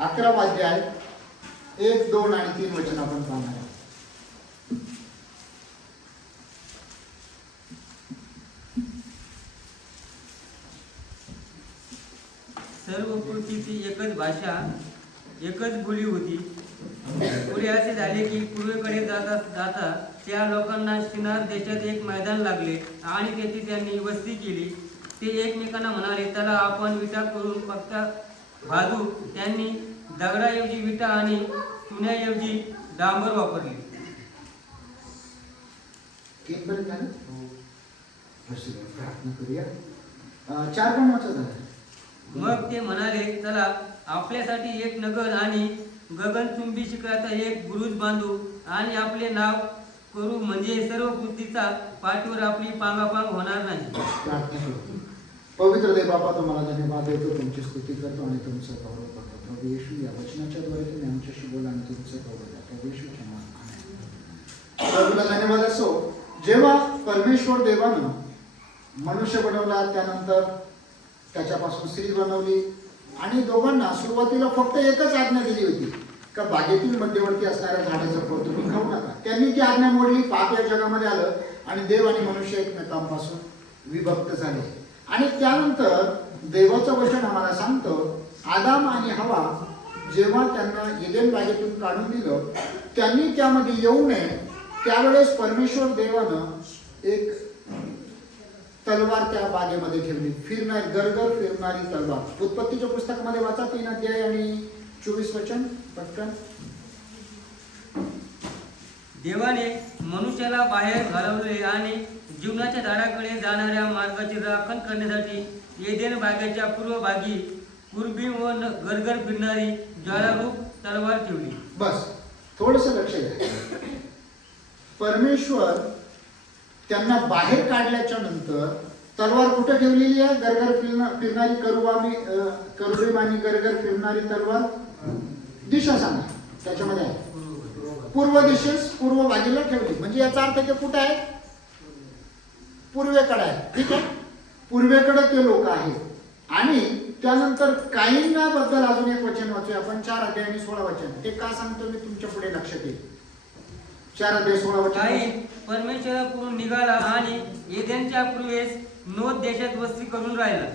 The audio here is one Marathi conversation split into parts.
11वा अध्याय 1, 2 आणि 3 वचन आपण पाहणार आहोत. सर्व पृथ्वीची एकच भाषा, एकच बोली होती. पुढे असे झाले की पूर्वेकडे जाता जाता त्या लोकांना शिनार देशात एक मैदान लागले आणि तेथे त्यांनी वस्ती केली. ते एकमेकांना म्हणाले, चला आपण विटा करून पक्का बाजू. त्यांनी दगडाऐवजी विटा आणि चुन्याऐवजी डांबर वापरले. कितपर्यंत झालं? प्रार्थना करूया. 4 पण वाचत आहे. मग ते म्हणाले, चला आपल्यासाठी एक नगर आणि गगनचुंबी शिखराचा एक बुरुज बांधू आणि आपले नाव करू, म्हणजे सर्व पृथ्वीचा पाठीवर आपली पांगापांग होणार नाही. प्रार्थना करू. पवित्र देव बाबा, तुम्हाला धन्यवाद देतो, तुमची स्तुती करतो आणि तुमचं गौरव करतो. प्रभू येशू, या वचनाच्या द्वारे तुम्ही आमच्याशी बोला आणि तुमचं गौरव द्या. प्रभू येशूच्या नावाने प्रभूला धन्यवाद असो. जेव्हा परमेश्वर देवानं मनुष्य बनवला, त्यानंतर त्याच्यापासून स्त्री बनवली आणि दोघांना सुरुवातीला फक्त एकच आज्ञा दिली होती का बागेतील मध्यवर्ती असणाऱ्या झाडाचं फळ तुम्ही खाऊ नका. त्यांनी ती आज्ञा मोडली, पाप या जगामध्ये आलं आणि देव आणि मनुष्य एकमेकांपासून विभक्त झाले. आणि त्यानंतर देवाचं वचन आम्हाला सांगतं, आदाम आणि हवा जेव्हा त्यांना एदेन बागेतून काढून दिलं, त्यांनी त्यामध्ये येऊ नये, त्यावेळेस परमेश्वर देवानं एक तलवार त्या बागेमध्ये ठेवली, फिरणारी, गरगर फिरणारी तलवार. उत्पत्तीच्या पुस्तकामध्ये वाचा 3 अध्याय आणि 24 वचन पटकन. देवाने मनुष्याला बाहेर घालवले आणि जीवनाच्या झाडाकडे जाणाऱ्या मार्गाची राखण करण्यासाठी एदेन बागेच्या पूर्व भागी कुरबीम व गरगर फिरणारी ज्वालारूप तलवार ठेवली. बस थोडस लक्ष द्या. परमेश्वर त्यांना बाहेर काढल्याच्या नंतर तलवार कुठे ठेवलेली आहे? गरगर फिरणारी करुबीम आणि गरगर फिरणारी तलवार. दिशा सांगा त्याच्यामध्ये आहे. पूर्व दिशेस, पूर्व बाजूला ठेवली. म्हणजे याचा अर्थ ते कुठे आहे? पूर्वेकडे आहे. ठीक आहे, पूर्वेकडे ते लोक आहेत. आणि त्यानंतर काहींना बद्दल अजून एक वचन वाचूया आपण, 4 अध्याय आणि 16 वचन. ते का सांगतो मी तुमच्या पुढे लक्षात येईल. 4 अध्याय 16 वचन. काहीन परमेश्वराकडून निघाला आणि एदेनच्या पूर्वेस नोद देशात वस्ती करून राहिला.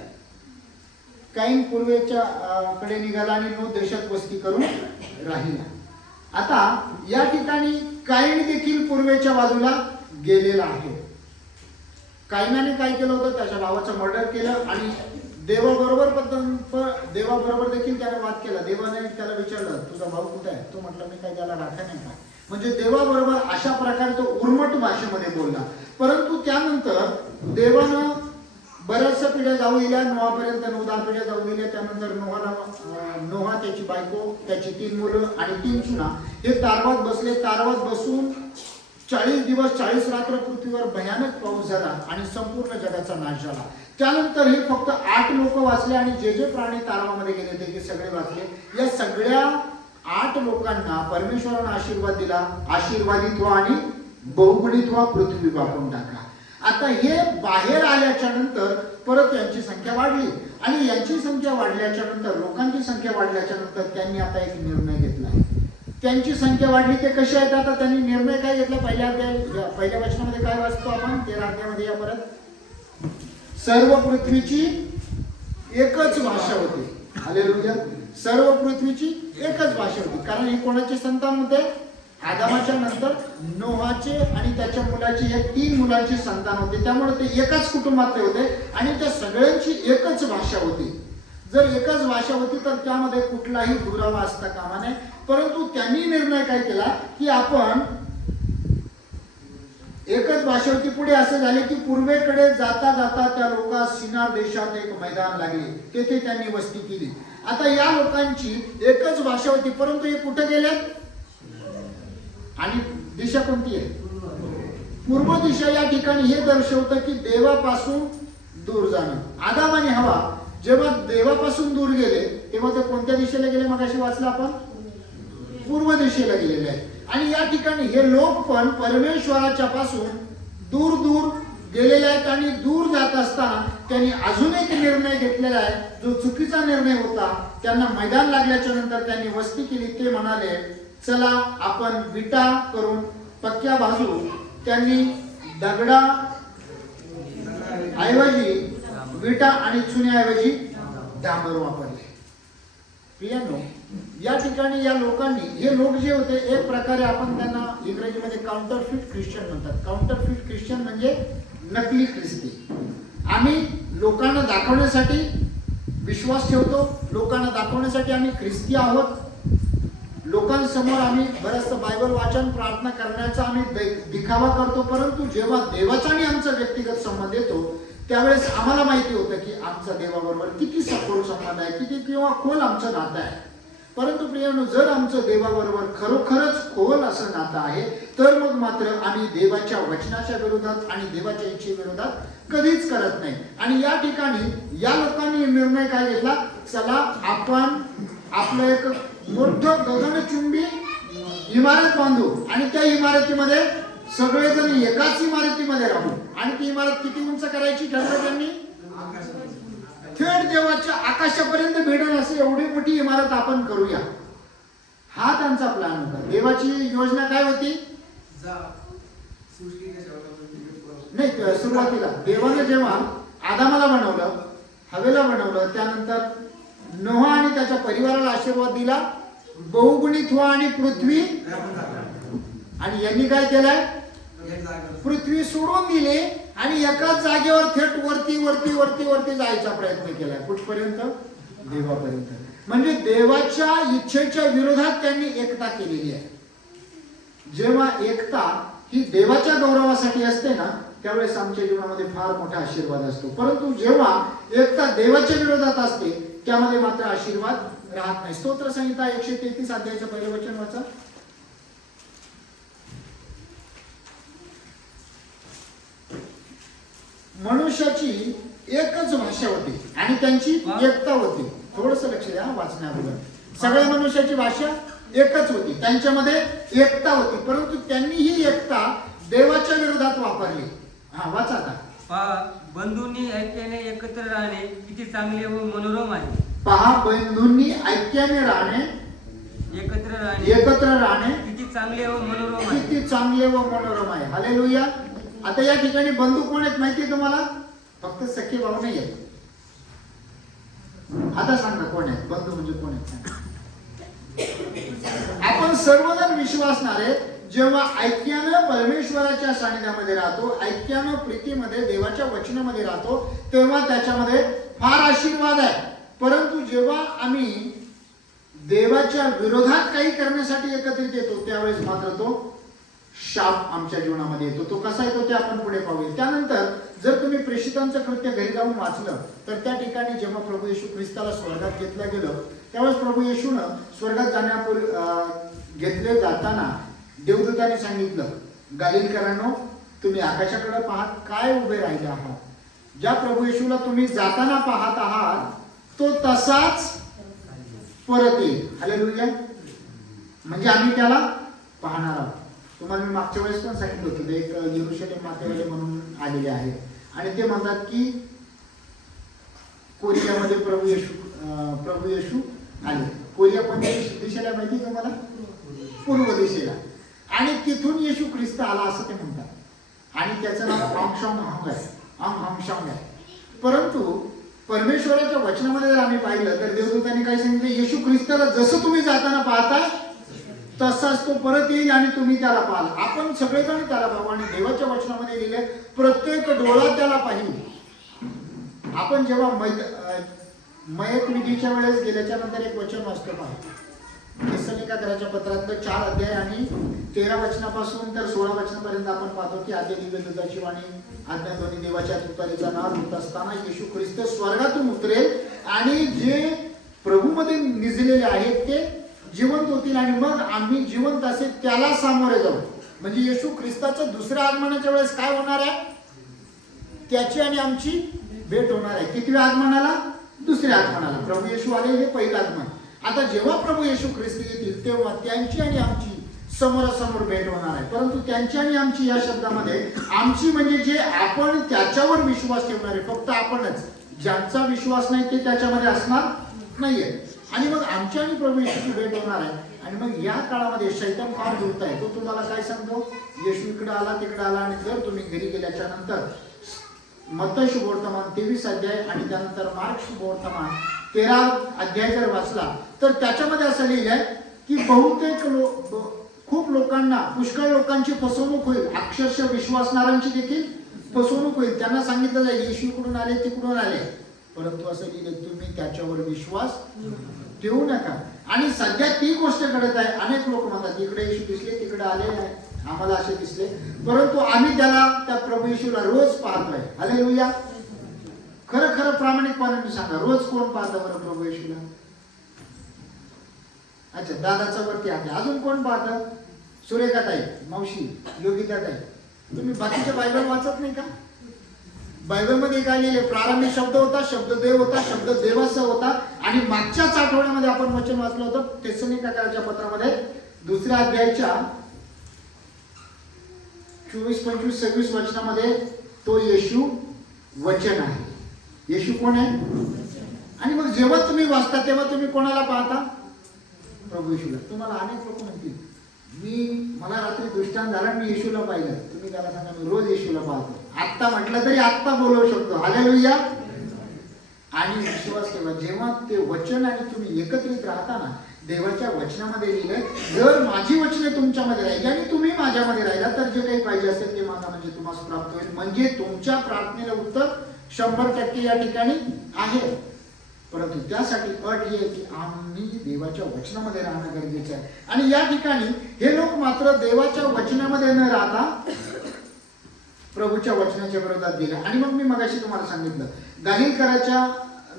काहीन पूर्वेच्या कडे निघाला आणि नोद देशात वस्ती करून राहिला. आता या ठिकाणी काहीन देखील पूर्वेच्या बाजूला गेलेला आहे. काहीनाने काय केलं होतं? त्याच्या भावाचं मर्डर केलं आणि देवाबरोबर देखील त्याने वाद केला. देवाने त्याला विचारलं, तुझा भाऊ कुठे आहे? तो म्हटलं, मी काय त्याला राखा नाही का? म्हणजे देवाबरोबर अशा प्रकारे तो उर्मट भाषेमध्ये बोलला. परंतु त्यानंतर देवानं बऱ्याचशा पिढ्या जाऊ दिल्या, नोहापर्यंत 9-10 पिढ्या जाऊ दिल्या. त्यानंतर नोहा, त्याची बायको, त्याची 3 मुलं आणि 3 सुना हे तारवात बसले. तारवात बसून 40 दिवस 40 रात्र पृथ्वीवर भयानक पाऊस झाला आणि संपूर्ण जगाचा नाश झाला. त्यानंतर हे फक्त 8 लोक वाचले आणि जे जे प्राणी तारवामध्ये गेले होते ते सगळे वाचले. या सगळ्या 8 लोकांना परमेश्वरानं आशीर्वाद दिला, आशीर्वादित व्हा आणि बहुगुणित व्हा, पृथ्वी व्यापून टाका. आता हे बाहेर आल्याच्या नंतर परत यांची संख्या वाढली आणि यांची संख्या वाढल्याच्या नंतर, लोकांची संख्या वाढल्याच्या नंतर त्यांनी आता एक निर्णय घेतला. त्यांची संख्या वाढली, ते कसे आहेत? आता त्यांनी निर्णय काय घेतला? पहिल्या वचनामध्ये काय वाचतो आपण? 13 अध्यायामध्ये या परत. सर्व पृथ्वीची एकच भाषा होती. हालेलुया. सर्व पृथ्वीची एकच भाषा होती. कारण हे कोणाचे संतान होते? आदामाच्या नंतर नोहाचे आणि त्याच्या मुलाचे, या 3 मुलांची संतान होते. त्यामुळे ते एकाच कुटुंबातले होते आणि त्या सगळ्यांची एकच भाषा होती. जर एकच भाषा होती तर त्यामध्ये कुठलाही दुरावा असता कामा नये. परंतु त्यांनी निर्णय काय केला की आपण एकच भाषा होती. पुढे असे झाले की पूर्वेकडे जाता जाता त्या लोकांस शिनार देशात एक मैदान लागले, तेथे त्यांनी वस्ती केली. आता या लोकांची एकच भाषा होती, परंतु हे कुठे गेले आणि दिशा कोणती आहे? पूर्व दिशा. या ठिकाणी हे दर्शवतं की देवापासून दूर जाणं. आदाम आणि हवा जेव्हा देवापासून दूर गेले तेव्हा ते कोणत्या दिशेला गेले? मगाशी वाचलं आपण, पूर्व दिशेला गेलेले आहे. आणि या ठिकाणी हे लोक पण परमेश्वराच्या पासून दूर दूर गेलेले आहेत आणि दूर जात असताना त्यांनी अजून एक निर्णय घेतलेला आहे जो चुकीचा निर्णय होता. त्यांना मैदान लागल्याच्या नंतर त्यांनी वस्ती केली. ते म्हणाले चला आपण विटा करून पक्क्या बाजू त्यांनी दगडा ऐवजी विटा आणि चुन्याऐवजी डांबर वापरले. प्रियांनो, या ठिकाणी या लोकांनी, हे लोक जे होते एक प्रकारे आपण त्यांना इंग्रजीमध्ये काउंटरफिट ख्रिश्चन म्हणतात. काउंटरफिट ख्रिश्चन म्हणजे नकली ख्रिस्ती. आम्ही लोकांना दाखवण्यासाठी विश्वास ठेवतो, लोकांना दाखवण्यासाठी आम्ही ख्रिस्ती आहोत, लोकांसमोर आम्ही बरंचसं बायबल वाचन प्रार्थना करण्याचा आम्ही दिखावा करतो. परंतु जेव्हा देवाचा आणि आमचा व्यक्तिगत संबंध येतो त्यावेळेस आम्हाला माहिती होतं की आमचा देवाबरोबर किती सखोल संबंध आहे, किती किंवा खोल आमचं नातं आहे. परंतु प्रियांनो, जर आमचं देवाबरोबर खरोखरच खोल असं नातं आहे तर मग मात्र आम्ही देवाच्या वचनाच्या विरोधात आणि देवाच्या इच्छेविरोधात कधीच करत नाही. आणि या ठिकाणी या लोकांनी निर्णय काय घेतला, चला आपण आपलं एक मोठं गगनचुंबी इमारत बांधू आणि त्या इमारतीमध्ये सगळेजण एकाच इमारतीमध्ये राहू. आणि ती इमारत किती उंच करायची ठरवलं त्यांनी, थेट देवाच्या आकाशापर्यंत भिडेल असं एवढी मोठी इमारत आपण करूया. हा त्यांचा प्लॅन होता. देवाची योजना काय होती, नाही सुरुवातीला देवाने जेव्हा आदामाला बनवलं, हवेला बनवलं, त्यानंतर नोहा आणि त्याच्या परिवाराला आशीर्वाद दिला, बहुगुणित व्हा आणि पृथ्वी, आणि यांनी काय केलंय, पृथ्वी सोडून दिली आणि एकाच जागेवर थेट वरती वरती वरती वरती जायचा प्रयत्न केलाय. कुठपर्यंत, देवापर्यंत. म्हणजे देवाच्या इच्छेच्या विरोधात त्यांनी एकता केलेली आहे. जेव्हा एकता ही देवाच्या गौरवासाठी असते ना त्यावेळेस आमच्या जीवनामध्ये फार मोठा आशीर्वाद असतो. परंतु जेव्हा एकता देवाच्या विरोधात असते त्यामध्ये मात्र आशीर्वाद राहत नाही. स्तोत्र संहिता 133 अध्यायाचं पहिलं वचन वाचा. मनुष्याची एकच भाषा होती आणि त्यांची एकता होती. थोडस लक्ष द्या वाचण्याबरोबर. सगळ्या मनुष्याची भाषा एकच होती, त्यांच्यामध्ये एकता होती, परंतु त्यांनी ही एकता देवाच्या विरोधात वापरली. हा वाचा आता. पहा, बंधूंनी ऐक्याने एकत्र राहणे किती चांगले व मनोरम आहे. पहा, बंधूंनी ऐक्याने राहणे, एकत्र राहणे किती चांगले व मनोरम आहे. किती चांगले व मनोरम आहे. हालेलुया. आता या ठिकाणी बंधू कोण आहेत माहिती आहे तुम्हाला? फक्त सख्खे भाऊ नाही आहेत. आता सांगा कोण आहेत बंधू, म्हणजे कोण आहेत सांगा. आपण सर्वजण विश्वासणारे जेव्हा ऐक्यानं परमेश्वराच्या सानिध्यामध्ये राहतो, ऐक्यानं प्रीतीमध्ये देवाच्या वचनामध्ये राहतो, तेव्हा त्याच्यामध्ये फार आशीर्वाद आहे. परंतु जेव्हा आम्ही देवाच्या विरोधात काही करण्यासाठी एकत्रित येतो त्यावेळेस मात्र तो शाप आमच्या जीवनामध्ये येतो. तो कसा येतो ते आपण पुढे पाहूया. त्यानंतर जर तुम्ही प्रेषितांचं कृत्य घरी जाऊन वाचलं तर त्या ठिकाणी जेव्हा प्रभू येशू ख्रिस्ताला स्वर्गात घेतलं गेलं त्यावेळेस प्रभू येशूनं स्वर्गात जाण्यापूर्वी घेतले जाताना देवदूताने सांगितलं, गालिलकरांनो तुम्ही आकाशाकडे पाहत काय उभे राहिले आहात. ज्या प्रभू येशूला तुम्ही जाताना पाहत आहात तो तसाच परत येईल. हालेलुया. म्हणजे आम्ही त्याला पाहणार आहोत. तुम्हाला मी मागच्या वेळेस पण सांगितलं होतं, एक येरुशलेम मातेवाले म्हणून आलेले आहे आणि ते म्हणतात की कोरियामध्ये प्रभू येशू आले. कोरिया पण दिशेला माहिती तुम्हाला, पूर्व दिशेला, आणि तिथून येशू ख्रिस्त आला असं ते म्हणतात आणि त्याचं नाव आंगशॉंग हंग आहे, आंगशॉंग आहे. परंतु परमेश्वराच्या वचनामध्ये जर आम्ही पाहिलं तर देवदूतांनी काय सांगितलं, येशू ख्रिस्ताला जसं तुम्ही जाताना पाहता तसाच तो परत येईल आणि तुम्ही त्याला पाहाल. आपण सगळेजण त्याला पाहू आणि देवाच्या वचनामध्ये लिहिले प्रत्येक डोळा त्याला पाहिल. आपण जेव्हा मयत विधीच्या वेळेस गेल्याच्या नंतर एक वचन वाचतो पहा, थेसलोनिकराच्या पत्रातलं 4 अध्याय आणि 13 वचनापासून तर 16 वचनापर्यंत आपण पाहतो की आद्य दिव्य दुधाची वाणी आज्ञाध्वनी देवाच्या तुतारीचा नाद होत असताना येशू ख्रिस्त स्वर्गातून उतरेल आणि जे प्रभूमध्ये निजलेले आहेत ते जिवंत होतील आणि मग आम्ही जिवंत असे त्याला सामोरे जाऊ. म्हणजे येशू ख्रिस्ताचं दुसऱ्या आगमनाच्या वेळेस काय होणार आहे, त्याची आणि आमची भेट होणार आहे. कितव्या आगमनाला? दुसऱ्या आगमनाला. प्रभू येशू आले हे पहिलं आगमन. आता जेव्हा प्रभू येशू ख्रिस्त येतील तेव्हा त्यांची आणि आमची समोरासमोर भेट होणार आहे. परंतु त्यांची आणि आमची या शब्दामध्ये आमची म्हणजे जे आपण त्याच्यावर विश्वास ठेवणार आहे, फक्त आपणच. ज्यांचा विश्वास नाही ते त्याच्यामध्ये असणार नाहीये. आणि मग आमची आणि प्रभू येशूची भेट होणार आहे. आणि मग या काळामध्ये शैतान फार धूर्त आहे. तो तुम्हाला काय सांगतो, येशू इकडे आला तिकडे आला. आणि जर तुम्ही घरी गेल्याच्या नंतर मत्ती शुभवर्तमान 23 अध्याय आणि त्यानंतर मार्क शुभवर्तमान 13 अध्याय जर वाचला तर त्याच्यामध्ये असं लिहिलंय की बहुतेक खूप लोकांना, पुष्कळ लोकांची फसवणूक होईल. अक्षरशः विश्वासणाऱ्यांची देखील फसवणूक होईल. त्यांना सांगितलं जाईल येशू इकडून आले तिकडून आले. परंतु असं लिहिलं तुम्ही त्याच्यावर विश्वास ठेवू नका. आणि सध्या ती गोष्ट घडत आहे. अनेक लोक म्हणतात इकडे येशू दिसले तिकडे आले, आम्हाला असे दिसले. परंतु आम्ही त्याला, त्या प्रभू येशूला रोज पाहतोय. हालेलुया. खरं खरं प्रामाणिकपणे मी सांगा, रोज कोण पाहतं बरं प्रभू येशूला? अच्छा, दादाचा वरती आहे. अजून कोण पाहतं? सुरेखाताई, मावशी, योगिताताई. तुम्ही बाकीचे बायबल वाचत नाही का? बायबलमध्ये काय लिहिले? प्रारंभी शब्द होता, शब्द देव होता, शब्द देवाचा होता. आणि मागच्याच आठवड्यामध्ये आपण वचन वाचलं होतं तेसलोनिकराच्या पत्रामध्ये 2 अध्यायाच्या 24, 25, 26 वचनामध्ये तो येशू वचन आहे. येशू कोण आहे? आणि मग जेव्हा तुम्ही वाचता तेव्हा तुम्ही कोणाला पाहता? प्रभू येशूला. तुम्हाला अनेक लोक म्हणतील मला रात्री दृष्टांत झाला, मी येशूला पाहिलं. तुम्ही त्याला सांगा मी रोज येशूला पाहतो. आत्ता म्हटलं तरी आत्ता बोलवू शकतो. हालेलुया. आणि विश्वास ठेवा, जेव्हा ते वचन आणि तुम्ही एकत्रित राहता ना, देवाच्या वचनामध्ये लिहिलंय जर माझी वचने तुमच्यामध्ये राहिली आणि तुम्ही माझ्यामध्ये राहिला तर जे काही पाहिजे असेल ते मागा म्हणजे तुम्हाला प्राप्त होईल. म्हणजे तुमच्या प्रार्थनेला उत्तर 100% या ठिकाणी आहे. परंतु त्यासाठी अट ही आहे की आम्ही देवाच्या वचनामध्ये राहणं गरजेचं आहे. आणि या ठिकाणी हे लोक मात्र देवाच्या वचनामध्ये न राहता प्रभूच्या वचनाच्या विरोधात गेले. आणि मग मी मगाशी तुम्हाला सांगितलं गालिलकराच्या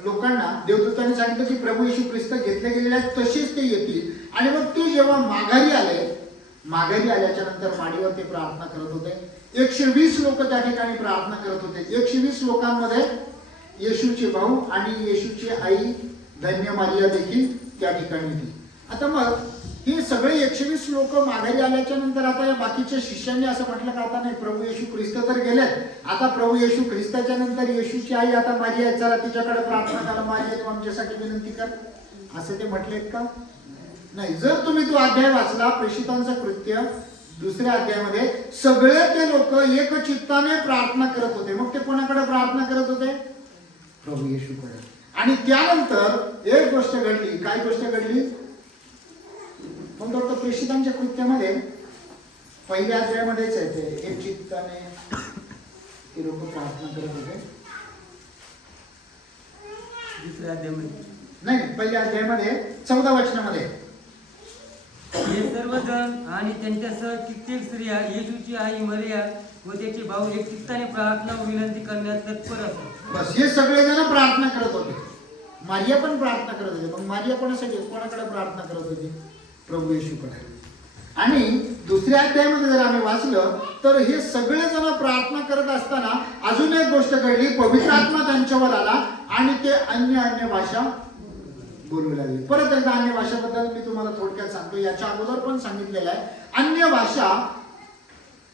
लोकांना देवदूतांनी सांगितलं की प्रभू येशू ख्रिस्त घेतले गेलेले आहेत तसेच ते येतील. आणि मग ते जेव्हा माघारी आल्याच्या नंतर माडीवर ते प्रार्थना करत होते. 120 लोक त्या ठिकाणी प्रार्थना करत होते. 120 लोकांमध्ये येशूचे भाऊ आणि येशूची आई धन्य मारिया देखील त्या ठिकाणी होती. आता मग हे सगळे 120 लोक माघारी आल्याच्या नंतर आता या बाकीच्या शिष्यांनी असं म्हटलं का आता नाही, प्रभू येशू ख्रिस्त तर गेलेत, आता प्रभू येशू ख्रिस्ताच्या नंतर येशूची आई आता मारिया आहे, चला तिच्याकडे प्रार्थना करा, मारिया तू आमच्यासाठी विनंती कर, असं ते म्हटलेत का? नाही. जर तुम्ही तो अध्याय वाचला प्रेषितांचं कृत्य 2 अध्यायामध्ये सगळे ते लोक एकचित्ताने प्रार्थना करत होते. मग ते कोणाकडे प्रार्थना करत होते? प्रभू येशूकडे. आणि त्यानंतर एक गोष्ट घडली. काय गोष्ट घडली? पण तो प्रेषितांच्या कृत्यामध्ये 1 अध्यायामध्येच आहे ते एक चित्ताने ते लोक प्रार्थना करत होते. 2 अध्यायामध्ये नाही, 1 अध्यायामध्ये 14 वचनामध्ये हे सर्वजण आणि त्यांच्यासह कित्येक स्त्रिया येशूची आई मरिया व त्याचे भाऊ एक चित्ताने प्रार्थना व विनंती करण्यात तत्पर असत. बस हे सगळेजण प्रार्थना करत होते. मारिया पण प्रार्थना करत होते. मग मारिया कोणाकडे प्रार्थना करत होती? प्रभू येशूकडे. आणि 2 अध्यायामध्ये जर आम्ही वाचलं तर हे सगळेजण प्रार्थना करत असताना अजून एक गोष्ट घडली. पवित्र आत्मा त्यांच्यावर आला आणि ते अन्य भाषा बोलू लागले. परत एकदा अन्य भाषेबद्दल मी तुम्हाला थोडक्यात सांगतो. याच्या अगोदर पण सांगितलेलं आहे. अन्य भाषा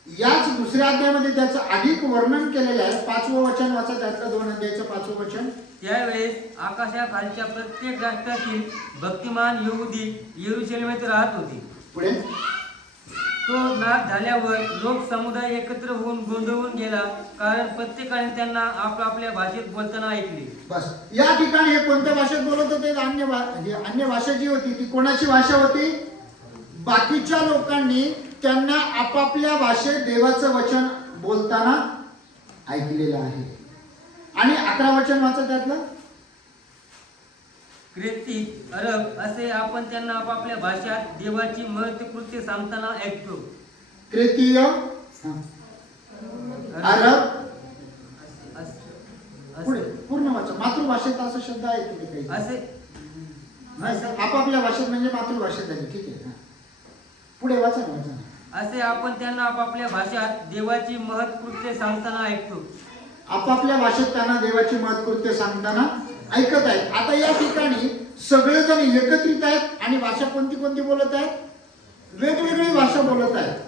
याच 2 अध्यायामध्ये त्याचं अधिक वर्णन केलेलं आहे. 5वं वचन वाचा, त्यातलं 2 अध्यायाचं 5वं वचन. त्यावेळेस आकाशाखालच्या प्रत्येक राष्ट्रातील भक्तिमान यहुदी येरुशलेमेत राहत होते. पुढे तो नाश झाल्यावर लोक समुदाय एकत्र होऊन गोंधळून गेला, कारण प्रत्येकाने त्यांना आपापल्या भाषेत बोलताना ऐकले. बस या ठिकाणी हे कोणत्या भाषेत बोलत होते? अन्य भाषा जी होती ती कोणाची भाषा होती? बाकीच्या लोकांनी त्यांना आपापल्या भाषेत देवाचं वचन बोलताना ऐकलेलं आहे. आणि 11 वचन वाचा त्यातलं. क्रेती, अरब असे आपण त्यांना आपापल्या भाषात देवाची महत्त्व कृत्य सांगताना ऐकतो. क्रेतीय, अरब, पूर्ण वाचा. मातृभाषेत असा शब्द आहे तिथे काही असे आपापल्या भाषेत म्हणजे मातृभाषेत आहे. ठीक आहे, पुढे वाचा. असे आपण त्यांना आपापल्या भाषात देवाची महत्कृत्य सांगताना ऐकतो. आपापल्या भाषेत त्यांना देवाची महत्कृत्य सांगताना ऐकत आहेत. आता या ठिकाणी सगळेजण एकत्रित आहेत आणि भाषा कोणती बोलत आहेत? वेगवेगळी भाषा बोलत आहेत.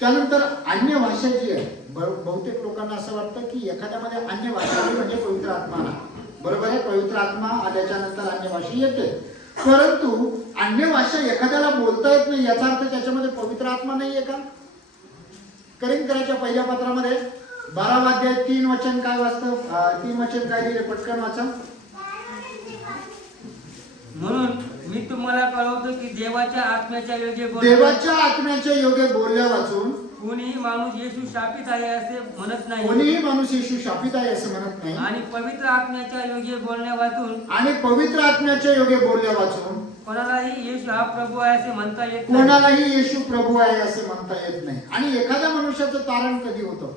त्यानंतर अन्य भाषा जी आहे, बहुतेक लोकांना असं वाटतं की एखाद्यामध्ये अन्य भाषा आली म्हणजे पवित्र आत्मा आला. बरोबर आहे, पवित्र आत्मा आल्याच्या नंतर अन्य भाषा येते. परंतु अन्य भाषा एखाद्याला बोलता येत नाही याचा अर्थ त्याच्यामध्ये पवित्र आत्मा नाहीये का? करिंथीच्या पहिल्या पत्रामध्ये 12 अध्याय 3 वचन काय वाचतं? 3 वचन काय दिले? पटकन वाचा. म्हणून मी तुम्हाला कळवतो की देवाच्या आत्म्याच्या योग्य बोलल्या वाचून कोणीही माणूस येशू शापित आहे असे म्हणत नाही. कोणीही माणूस येशू शापित आहे असं म्हणत नाही. आणि पवित्र आत्म्याच्या योग्य बोलण्या वाचून कोणालाही येशू हा प्रभू आहे असे म्हणता येत नाही. कोणालाही येशू प्रभू आहे असे म्हणता येत नाही. आणि एखाद्या मनुष्याचं तारण कधी होतं?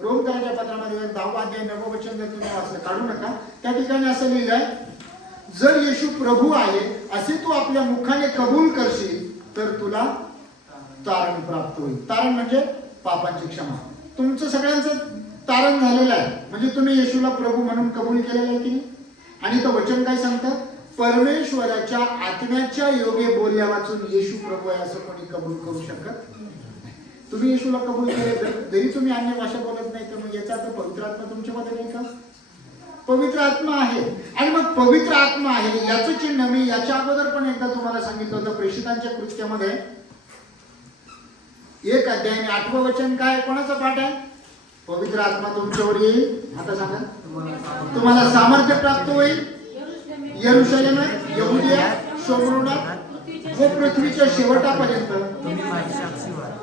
रोमकराच्या पत्रामध्ये 10 अध्याय 9 वचन जर तुम्ही वाचलं, काढू नका, त्या ठिकाणी असं लिहिलंय, जर येशू प्रभू आहे असे तू आपल्या मुखाने कबूल करशील तर तुला तारण प्राप्त होईल. तारण म्हणजे पापांची क्षमा. तुमचं सगळ्यांचं तारण झालेलं आहे, म्हणजे तुम्ही येशूला प्रभू म्हणून कबूल केलेलं आहे की नाही? आणि तो वचन काय सांगतं? परमेश्वराच्या आत्म्याच्या योगे बोलल्या वाचून येशू प्रभू आहे असं कोणी कबूल करू शकत नाही. तुम्ही येशूला कबूल केले जरी तुम्ही अन्य भाषा बोलत नाही तर मग याचा अर्थ पवित्र आत्मा तुमच्यामध्ये नाही का? पवित्र आत्मा आहे. आणि मग पवित्र आत्मा आहे याचं चिन्ह मी याच्या अगोदर पण एकदा तुम्हाला सांगितलं होतं. प्रेषितांच्या कृत्यामध्ये 1 अध्याय 8 वचन काय? कोणाचा पाठ आहे? पवित्र आत्मा तुमच्यावर येईल. आता सांगा, तुम्हाला सामर्थ्य प्राप्त होईल. यरूशलेम, यहुदिया, शोमरोना व पृथ्वीच्या शेवटापर्यंत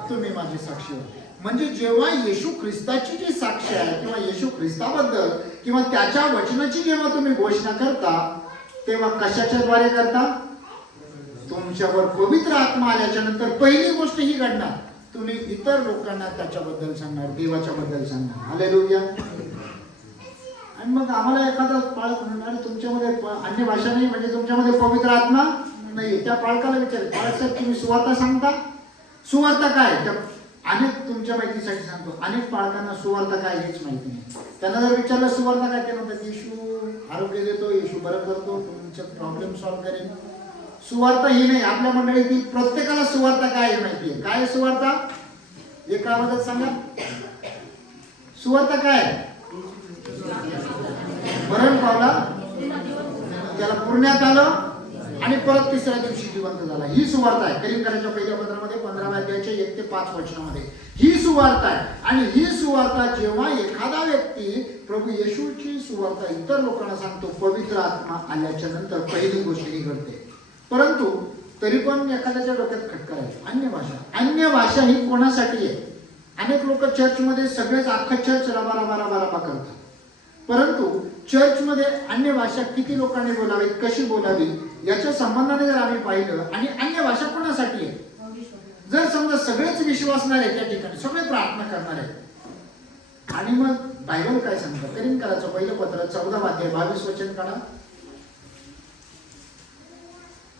तुम्ही माझे साक्षी व्हा. म्हणजे जेव्हा येशू ख्रिस्ताची जी साक्ष आहे किंवा येशू ख्रिस्ताबद्दल किंवा त्याच्या वचनाची जेव्हा तुम्ही घोषणा करता तेव्हा कशाच्या द्वारे करता? तुमच्यावर पवित्र आत्मा आल्याच्या नंतर पहिली गोष्ट ही घडणार, तुम्ही इतर लोकांना त्याच्याबद्दल सांगणार, देवाच्या बद्दल सांगणार. हालेलुया. आणि मग आम्हाला एखादा पालक म्हणणार तुमच्यामध्ये अन्य भाषा नाही म्हणजे तुमच्यामध्ये पवित्र आत्मा नाही. त्या पालकाला विचार, पालक साहेब तुम्ही सुवार्ता सांगता? सुवार्ता काय? अनेक तुमच्या माहितीसाठी सांगतो, अनेक पालकांना सुवार्ता काय हेच माहिती नाही. त्यांना जर विचारलं सुवार्ता काय, ते म्हणतात येशू आरोग्य देतो, येशू बरं करतो, तुमचे प्रॉब्लेम सॉल्व्ह करेल. सुवार्ता ही नाही. आपल्या मंडळीतील प्रत्येकाला सुवार्ता काय हे माहिती आहे. काय सुवार्ता? एका आवाजात सांगा. सुवार्ता काय? मरण पावला, त्याला पुरण्यात आलं आणि परत तिसऱ्या दिवशी जिवंत झाला. ही सुवार्ता आहे. करिंथीच्या पहिल्या पत्रामध्ये 15 अध्यायाच्या 1 ते 5 वचनामध्ये ही सुवार्ता आहे. आणि ही सुवार्ता जेव्हा एखादा व्यक्ती प्रभू येशूची सुवार्ता इतर लोकांना सांगतो, पवित्र आत्मा आल्याच्या नंतर पहिली गोष्ट ही घडते. परंतु तरी पण एखाद्याच्या डोक्यात खटका आहे, अन्य भाषा. अन्य भाषा ही कोणासाठी आहे? अनेक लोक चर्चमध्ये सगळेच अख्खा चर्च रबा करतात. परंतु चर्चमध्ये अन्य भाषा किती लोकांनी बोलावी, कशी बोलावी याच्या संबंधाने जर आम्ही पाहिलं, आणि अन्य भाषा कोणासाठी आहे? जर समजा सगळेच विश्वासणार आहे त्या ठिकाणी, सगळे प्रार्थना करणार आहेत, आणि मग बायबल काय सांगतं? करिंथीचं पहिलं पत्र 14 अध्याय 22 वचन काढा.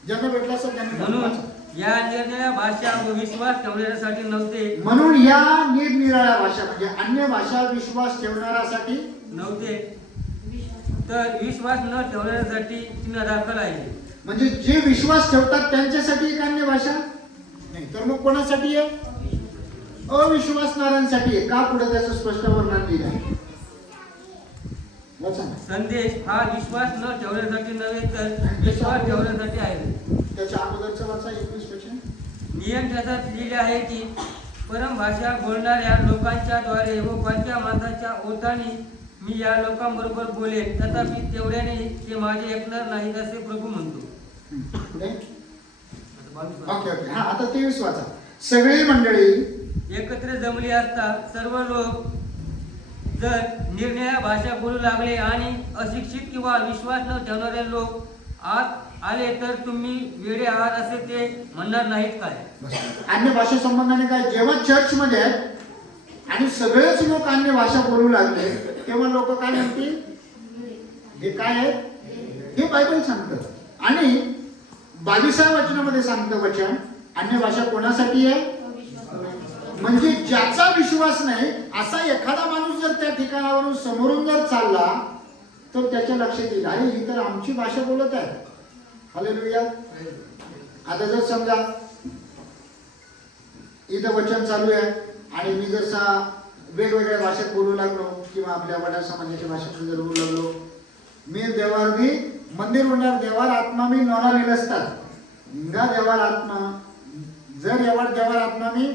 ज्यांना भेटला असेल त्यांनी. म्हणून या निरनिराळ्या भाषा व विश्वास ठेवण्यासाठी नव्हते. म्हणून या निरनिराळ्या भाषा म्हणजे अन्य भाषा विश्वास ठेवणाऱ्यासाठी नव्हते, तर विश्वास न ठेवण्यासाठी चिन्ह दाखल आहे. म्हणजे जे विश्वास ठेवतात त्यांच्यासाठी एक अन्य भाषा नाही, तर मग कोणासाठी आहे? अविश्वासणाऱ्यांसाठी आहे. का? पुढे त्याचं स्पष्ट वर्णन दिलं आहे. संदेश हा विश्वास न ठेवण्यासाठी नव्हे तर विश्वास ठेवण्यासाठी आहे. त्याच्या अगोदरचा वाचा 21 वचन. नियम त्याच्यात लिहिले आहे की परमभाषा बोलणाऱ्या लोकांच्या द्वारे व परक्या माणसाच्या ओठांनी मी या लोकांबरोबर बोलेन, तथापि तेवढ्याने ते माझे ऐकणार नाहीत असे प्रभू म्हणतो. ओके. हा, आता 23 वाचा. सगळी मंडळी एकत्र जमली असता सर्व लोक जर निरनिराळ्या भाषा बोलू लागले आणि अशिक्षित किंवा विश्वास न ठेवणारे लोक आत आले तर तुम्ही वेडे आहात असे ते म्हणणार नाहीत काय? अन्य भाषे संबंधाने काय? जेव्हा चर्च मध्ये आणि सगळेच लोक अन्य भाषा बोलू लागले तेव्हा लोक काय म्हणतील? हे काय आहे? हे बायबल सांगतं. आणि 22व्या वचनामध्ये सांगतं वचन, अन्य भाषा कोणासाठी आहे? म्हणजे ज्याचा विश्वास नाही असा एखादा माणूस जर त्या ठिकाणावरून समोरून जर चालला तर त्याच्या लक्षात येईल, अरे ही तर आमची भाषा बोलत आहे. हालेलुया. आता जर समजा इथं वचन चालू आहे आणि मी जसा वेगवेगळ्या भाषेत बोलू लागलो किंवा आपल्या वडा समाजाच्या भाषेत जर बोलू लागलो, मी देवारदी मंदिर होणार देवार आत्मा मी नोना निलसतात इंगा देवार आत्मा जर एवढ देवार आत्मा मी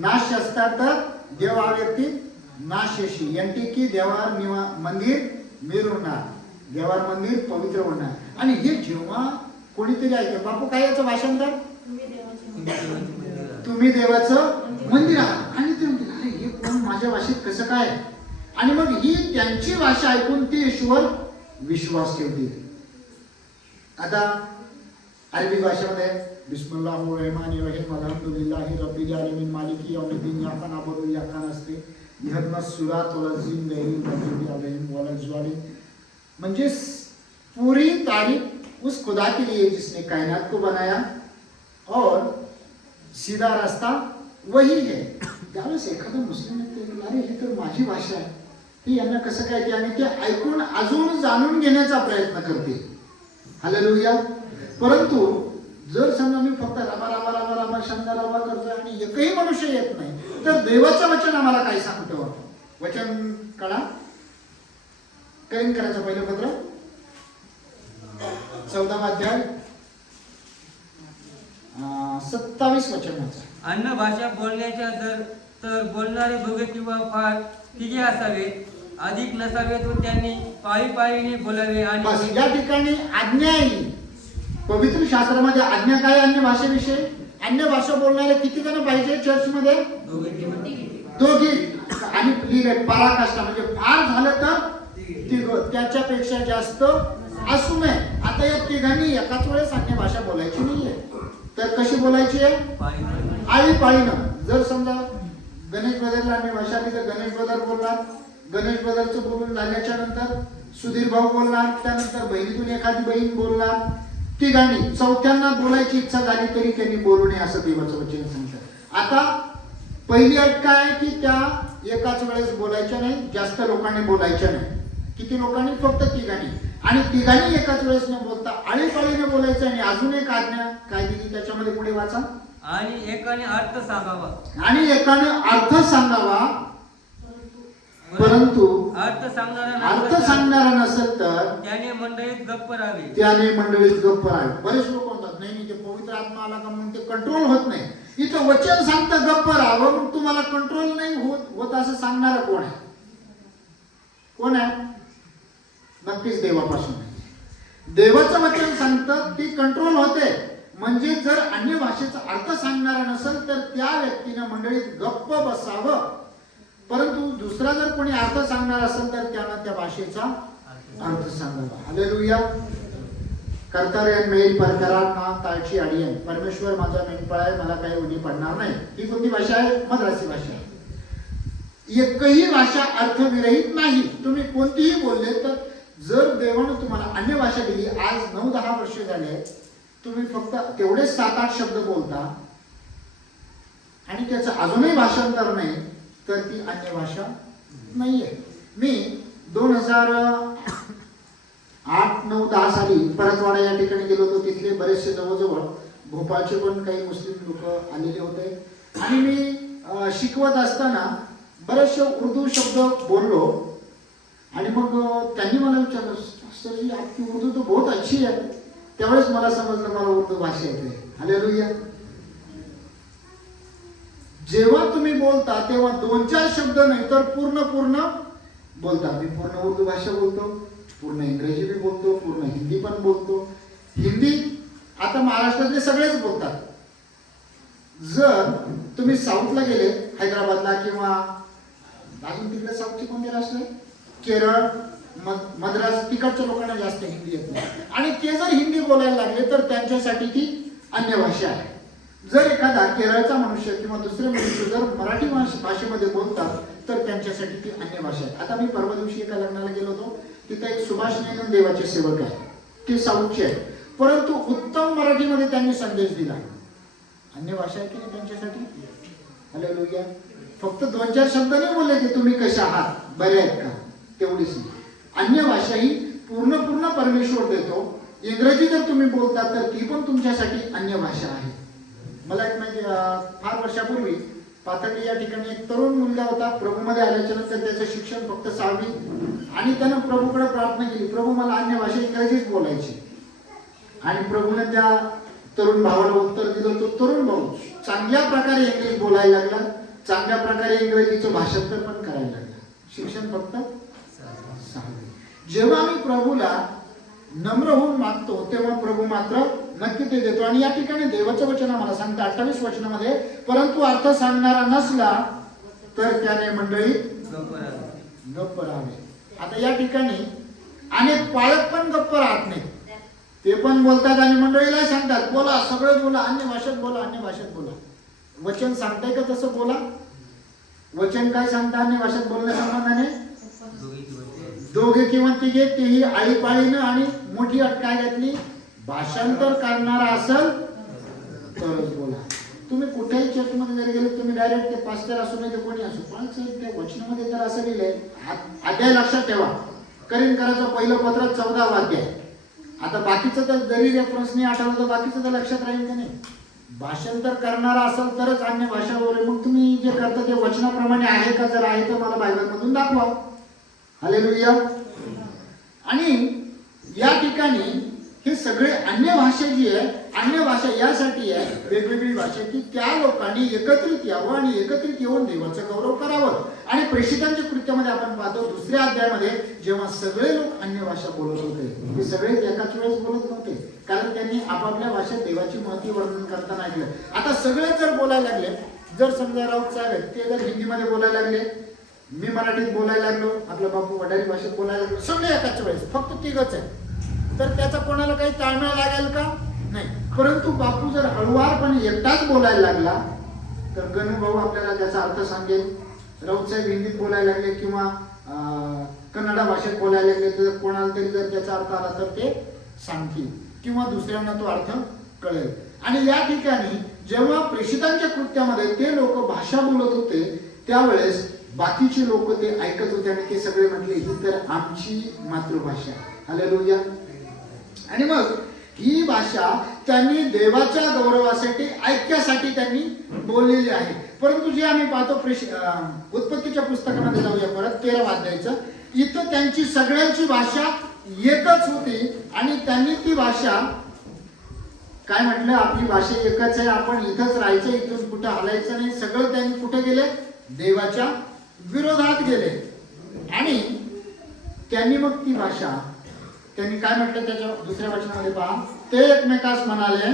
नाश असतात तर देव हा व्यक्ती नाशशी यांटी की देवार मंदिर मिरवणार, देवार मंदिर पवित्र होणार. आणि हे जेव्हा कोणीतरी ऐकलं, बापू काय याचं भाषांतर, तुम्ही देवाचं मंदिर आहात. आणि ते म्हणतील अरे हे कोण माझ्या भाषेत कसं काय. आणि मग ही त्यांची भाषा ऐकून ती ईश्वर विश्वास ठेवतील. आता अरबी भाषेमध्ये बिस्मिल्लाहिर्रहमानिर्रहीम अल्हम्दुलिल्लाहि रब्बिल आलमीन मालिकी यौमिद्दीन याका नअबुदु याका नस्तईन इहदिनस सिरातल मुस्तकीम गैरिल मगदूबि अलैहिम वलद्दालिन. म्हणजे पूरी तारीफ उस खुदा के लिए जिसने कायनात को बनाया और सीधा रास्ता वही है. त्यावेळेस एखादा मुस्लिम अरे ही तर माझी भाषा आहे, ती यांना कसं काय ते, आणि ते ऐकून अजून जाणून घेण्याचा प्रयत्न करतील. हालेलुया. परंतु जर समजा मी फक्त राबा राबा राबा राबा शंदा राबा करतोय आणि एकही मनुष्य येत नाही, तर देवाचं वचन आम्हाला काय सांगतो. वचन काढा, करीन करायचं पहिलं पत्र 14 अध्याय 27 वचनाचं. अन्य भाषा बोलण्याच्या तर बोलणारे दोघे किंवा फार तिघे असावे, अधिक नसावे, तो त्यांनी पाळीपाळीने बोलावे. आणि बस या ठिकाणी आज्ञा आहे. पवित्र शास्त्रामध्ये आज्ञा काय अन्य भाषेविषयी. अन्य भाषा बोलणारे किती जण पाहिजे चर्चमध्ये, दोघी. आणि लिहिले पराकाष्ठा म्हणजे फार झालं तर तिघ, त्याच्यापेक्षा जास्त असू नये. आता या तिघांनी एकाच वेळेस अन्य भाषा बोलायची नाहीये, तर कशी बोलायची आहे, आळीपाळीनं. जर समजा गणेश ब्रदरला अन्य भाषा आली तर गणेश ब्रदर बोलणार, गणेश ब्रदरचं बोलून झाल्याच्या नंतर सुधीर भाऊ बोलणार, त्यानंतर बहिणीतून एखादी बहीण बोलणार. तिघांनी चौथ्यांना बोलायची इच्छा झाली तरी त्यांनी बोलू नये असं देवाचं वचन सांगतं. आता पहिली अट काय आहे की त्या एकाच वेळेस बोलायच्या नाही, जास्त लोकांनी बोलायच्या नाही. किती लोकांनी, फक्त तिघांनी. आणि तिघांनी एकाच वेळेस न बोलता आळीपाळीने बोलायचं. आणि अजून एक आज्ञा काय दिली त्याच्यामध्ये, पुढे वाचा. आणि एकाने अर्थ सांगावा, आणि एकाने अर्थ सांगावा, परंतु अर्थ सांगणारा नसेल तर त्याने मंडळीत गप्प राहावे, त्याने मंडळीत गप्प राहावे. बरेच लोक म्हणतात नाही ते पवित्र आत्मा आला का म्हणून ते कंट्रोल होत नाही. इथं वचन सांगतं गप्प राहावं, मग तुम्हाला कंट्रोल नाही होत असं सांगणारा कोण आहे, कोण आहे. नक्कीच देवापासून. देवाचं वचन सांगतं ती कंट्रोल होते. म्हणजे जर अन्य भाषेचा अर्थ सांगणारा नसेल तर त्या व्यक्तीने मंडळीत गप्प बसावं. परंतु दुसरा जर कोणी अर्थ सांगणार असेल तर त्यानं त्या भाषेचा अर्थ सांगावा. हालेलुया. कर्ता रे मेल परकरार ना ताळची अडियन. परमेश्वर माझा मेंढपाळ आहे, मला काही उणी पडणार नाही. ही कोणती भाषा आहे, मद्रासी भाषा आहे. एकही भाषा अर्थविरहित नाही. तुम्ही कोणतीही बोलले तर जर देवानं तुम्हाला अन्य भाषा दिली, आज 9-10 वर्ष झाले, तुम्ही फक्त तेवढेच 7-8 शब्द बोलता आणि त्याचं अजूनही भाषांतर नाही, तर ती अन्य भाषा नाहीये. मी 2008-9-10 साली परतवाडा या ठिकाणी गेलो होतो. तिथले बरेचसे जवळजवळ भोपाळचे पण काही मुस्लिम लोक आलेले होते. आणि मी शिकवत असताना बरेचसे उर्दू शब्द बोललो. आणि मग त्यांनी मला विचारलं, सर जी आपकी उर्दू तो बहुत अच्छी है. त्यावेळेस मला समजलं मला उर्दू भाषा येते. हालेलुया. जेव्हा तुम्ही बोलता तेव्हा 2-4 शब्द नाही तर पूर्ण बोलता. मी पूर्ण उर्दू भाषा बोलतो, पूर्ण इंग्रजी भी बोलतो, पूर्ण हिंदी पण बोलतो. हिंदी आता महाराष्ट्रातले सगळेच बोलतात. जर तुम्ही साऊथला गेले, हैदराबादला किंवा अजून तिकडे साऊथचे कोणते राष्ट्र आहे, केरळ, मद्रास, तिकडच्या लोकांना जास्त हिंदी येत नाही. आणि ते जर हिंदी बोलायला लागले तर त्यांच्यासाठी ती अन्य भाषा आहे. जर एखादा केरळचा मनुष्य किंवा दुसरे मनुष्य जर मराठी भाषेमध्ये बोलतात तर त्यांच्यासाठी ती अन्य भाषा आहे. आता मी परवा दिवशी एका लग्नाला गेलो होतो. तिथे एक सुभाष नेगन देवाचे सेवक आहे, ते साऊथचे आहेत, परंतु उत्तम मराठीमध्ये त्यांनी संदेश दिला. अन्य भाषा आहे की नाही त्यांच्यासाठी. हालेलुया. फक्त 2-4 शब्द नाही बोलले की तुम्ही कशा आहात, बरे आहेत का, तेवढीच नाही. अन्य भाषा ही पूर्ण परमेश्वर देतो. इंग्रजी जर तुम्ही बोलता तर ती पण तुमच्यासाठी अन्य भाषा आहे. मला एक म्हणजे फार वर्षापूर्वी पाथर्डी या ठिकाणी एक तरुण मुलगा होता. प्रभूमध्ये आल्याच्या नंतर त्याचं शिक्षण फक्त 6वी आणि त्यानं प्रभूकडे प्रार्थना केली, प्रभू मला अन्य भाषा इंग्रजीच बोलायची. आणि प्रभूने त्या तरुण भावाला उत्तर दिलं. तो तरुण भाऊ चांगल्या प्रकारे इंग्लिश बोलायला लागला, चांगल्या प्रकारे इंग्रजीचं भाषांतर पण करायला लागला. शिक्षण फक्त 6वी. जेव्हा आम्ही प्रभूला नम्र होऊन मागतो तेव्हा प्रभू मात्र नक्की ते देतो. आणि या ठिकाणी देवाचं वचन आम्हाला सांगतं 28 वचनामध्ये, परंतु अर्थ सांगणारा नसला तर त्याने मंडळी गप्प राहावे. आता या ठिकाणी अनेक पालक पण गप्प राहत नाहीत, ते पण बोलतात आणि मंडळीला सांगतात बोला, सगळं बोला, अन्य भाषेत बोला, अन्य भाषेत बोला. वचन सांगताय का तसं बोला? वचन काय सांगता अन्य भाषेत बोलण्या संबंधाने? दोघे किंवा तिघे, तेही आळीपाळीनं. आणि मोठी अट काय घातली? भाषांतर करणारा असेल तरच बोला. तुम्ही कुठेही चर्चमध्ये जर गेले, तुम्ही डायरेक्ट ते पास्टर असो नाही तर कोणी असो, पण त्या वचनामध्ये तर असं लिहिलंय, अध्याय लक्षात ठेवा, करिंथकराचं पहिलं पत्र 14वा अध्याय. आता बाकीचं तर जरी रेफरन्स नाही आठवलं तर बाकीचं तर लक्षात राहील का नाही? भाषांतर करणारा असेल तरच अन्य भाषा बोले. मग तुम्ही जे करता ते वचनाप्रमाणे आहे का? जर आहे तर मला बायबलमधून दाखवा. हालेलुया. आणि या ठिकाणी हे सगळे अन्य भाषा जी आहे, अन्य भाषा यासाठी आहे, वेगवेगळी भाषा, की त्या लोकांनी एकत्रित यावं आणि एकत्रित येऊन देवाचं गौरव करावं. आणि प्रेषितांच्या कृत्यामध्ये आपण पाहतो 2ऱ्या अध्यायामध्ये, जेव्हा सगळे लोक अन्य भाषा बोलत होते, ते सगळे एकाच वेळेस बोलत नव्हते, कारण त्यांनी आपापल्या भाषेत देवाची महती वर्णन करताना ऐकलं. आता सगळे जर बोलायला लागले, जर समजा राऊत साहेब ते जर हिंदीमध्ये बोलायला लागले, मी मराठीत बोलायला लागलो, आपला बापू वडारी भाषेत बोलायला लागलो, सगळे एकाच वेळेस, फक्त तिघच आहे, तर त्याचा कोणाला काही ताळमेळ लागेल का? नाही. परंतु बापू जर हळुवारपणे एकटाच बोलायला लागला तर गणू भाऊ आपल्याला त्याचा अर्थ सांगेल. राऊत साहेब हिंदीत बोलायला लागले किंवा कन्नडा भाषेत बोलायला लागले तर कोणाला तरी जर त्याचा अर्थ आला तर ते सांगतील किंवा दुसऱ्यांना तो अर्थ कळेल. आणि या ठिकाणी जेव्हा प्रेषितांच्या कृत्यामध्ये ते लोक भाषा बोलत होते त्यावेळेस बाकीचे लोक ते ऐकत होते आणि ते सगळे म्हटले ही तर आमची मातृभाषा. हालेलुया. आणि मग ही भाषा त्यांनी देवाच्या गौरवासाठी, ऐक्यासाठी त्यांनी बोललेली आहे. परंतु जे आम्ही पाहतो उत्पत्तीच्या पुस्तकामध्ये जाऊया परत 13वा अध्यायाचं, इथं त्यांची सगळ्यांची भाषा एकच होती आणि त्यांनी ती भाषा काय म्हटलं, आपली भाषा एकच आहे, आपण इथंच राहायचं, इथून कुठं हलायचं नाही. सगळं त्यांनी कुठे गेले? देवाच्या विरोधात गेले. आणि त्यांनी मग ती भाषा त्यांनी काय म्हटलं त्याच्या 2ऱ्या वचनामध्ये पहा, ते एकमेकास म्हणाले,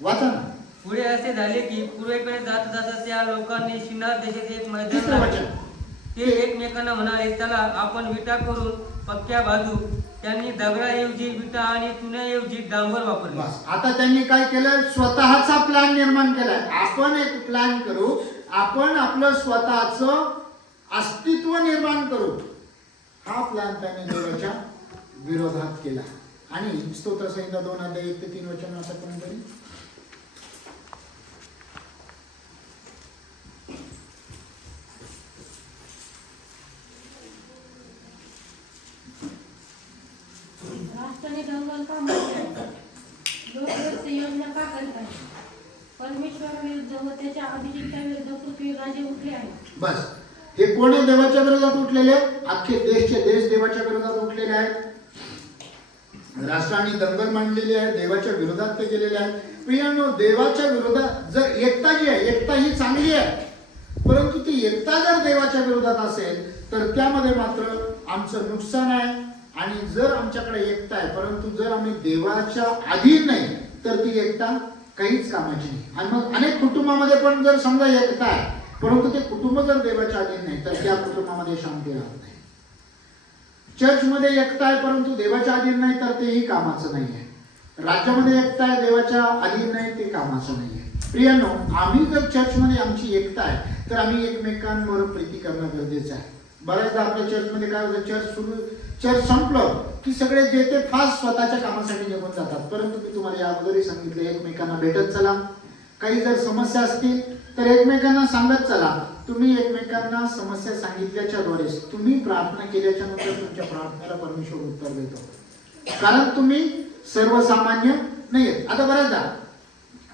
वाचा ना. पुढे असे झाले की पूर्वेकडे जात जाता त्या लोकांनी शिनार देशात एक मैदान लागले. ते एकमेकांना म्हणाले, चला आपण विटा करून पक्क्या बाजू. त्यांनी दगडाऐवजी विटा आणि चुन्याऐवजी डांबर वापरले. आता त्यांनी काय केलं? स्वतःचा प्लॅन निर्माण केलाय. आपण एक प्लॅन करू, आपण आपलं स्वतःचं अस्तित्व निर्माण करू. हा प्लॅन त्याने देवाच्या विरोधात केला. आणि स्तोत्र संहिता 2 अध्याय 1 ते 3 वचन असं कोणतरी राष्ट्राने दंगल का मारतात? लोक व्यर्थ योजना का करतात? परमेश्वराविरुद्ध व त्याच्या अभिषिक्ताविरुद्ध पृथ्वी राजे उठले आहेत. बस, हे कोण आहे देवाच्या विरोधात उठलेले? अख्खे देश देवाच्या विरोधात उठलेले आहेत. राष्ट्रांनी दंगल मांडलेली आहे, देवाच्या विरोधात ते गेलेले आहेत. प्रियानो, देवाच्या विरोधात जर एकता जी आहे, एकता ही चांगली आहे, परंतु ती एकता जर देवाच्या विरोधात असेल तर त्यामध्ये मात्र आमचं नुकसान आहे. आणि जर आमच्याकडे एकता आहे परंतु जर आम्ही देवाच्या अधीन नाही तर ती एकता काहीच कामाची नाही. आणि मग अनेक कुटुंबामध्ये पण जर समजा एकता आहे परंतु ते कुटुंब जर देवाच्या अधीन नाही तर त्या कुटुंबामध्ये शांती राहत नाही. चर्चमध्ये एकता आहे परंतु देवाच्या अधीन नाही तर तेही कामाचं नाही आहे. राज्यामध्ये एकता आहे, देवाच्या अधीन नाही, ते कामाचं नाही आहे. प्रियानो, आम्ही जर चर्चमध्ये आमची एकता आहे तर आम्ही एकमेकांवर प्रीती करणं गरजेचं आहे. बऱ्याचदा आपल्या चर्चमध्ये काय होतं, चर्च संपलं की सगळे जे ते फास्ट स्वतःच्या कामासाठी निघून जातात. परंतु मी तुम्हाला या अगोदरही सांगितलं, एकमेकांना भेटत चला. काही जर समस्या असतील तर एकमेकांना सांगत चला. तुम्ही एकमेकांना समस्या सांगितल्याच्या द्वारे तुम्ही प्रार्थना केल्याच्या नंतर तुमच्या प्रार्थनेला परमेश्वर उत्तर देतो, कारण तुम्ही सर्वसामान्य नाहीये. आता बऱ्याचदा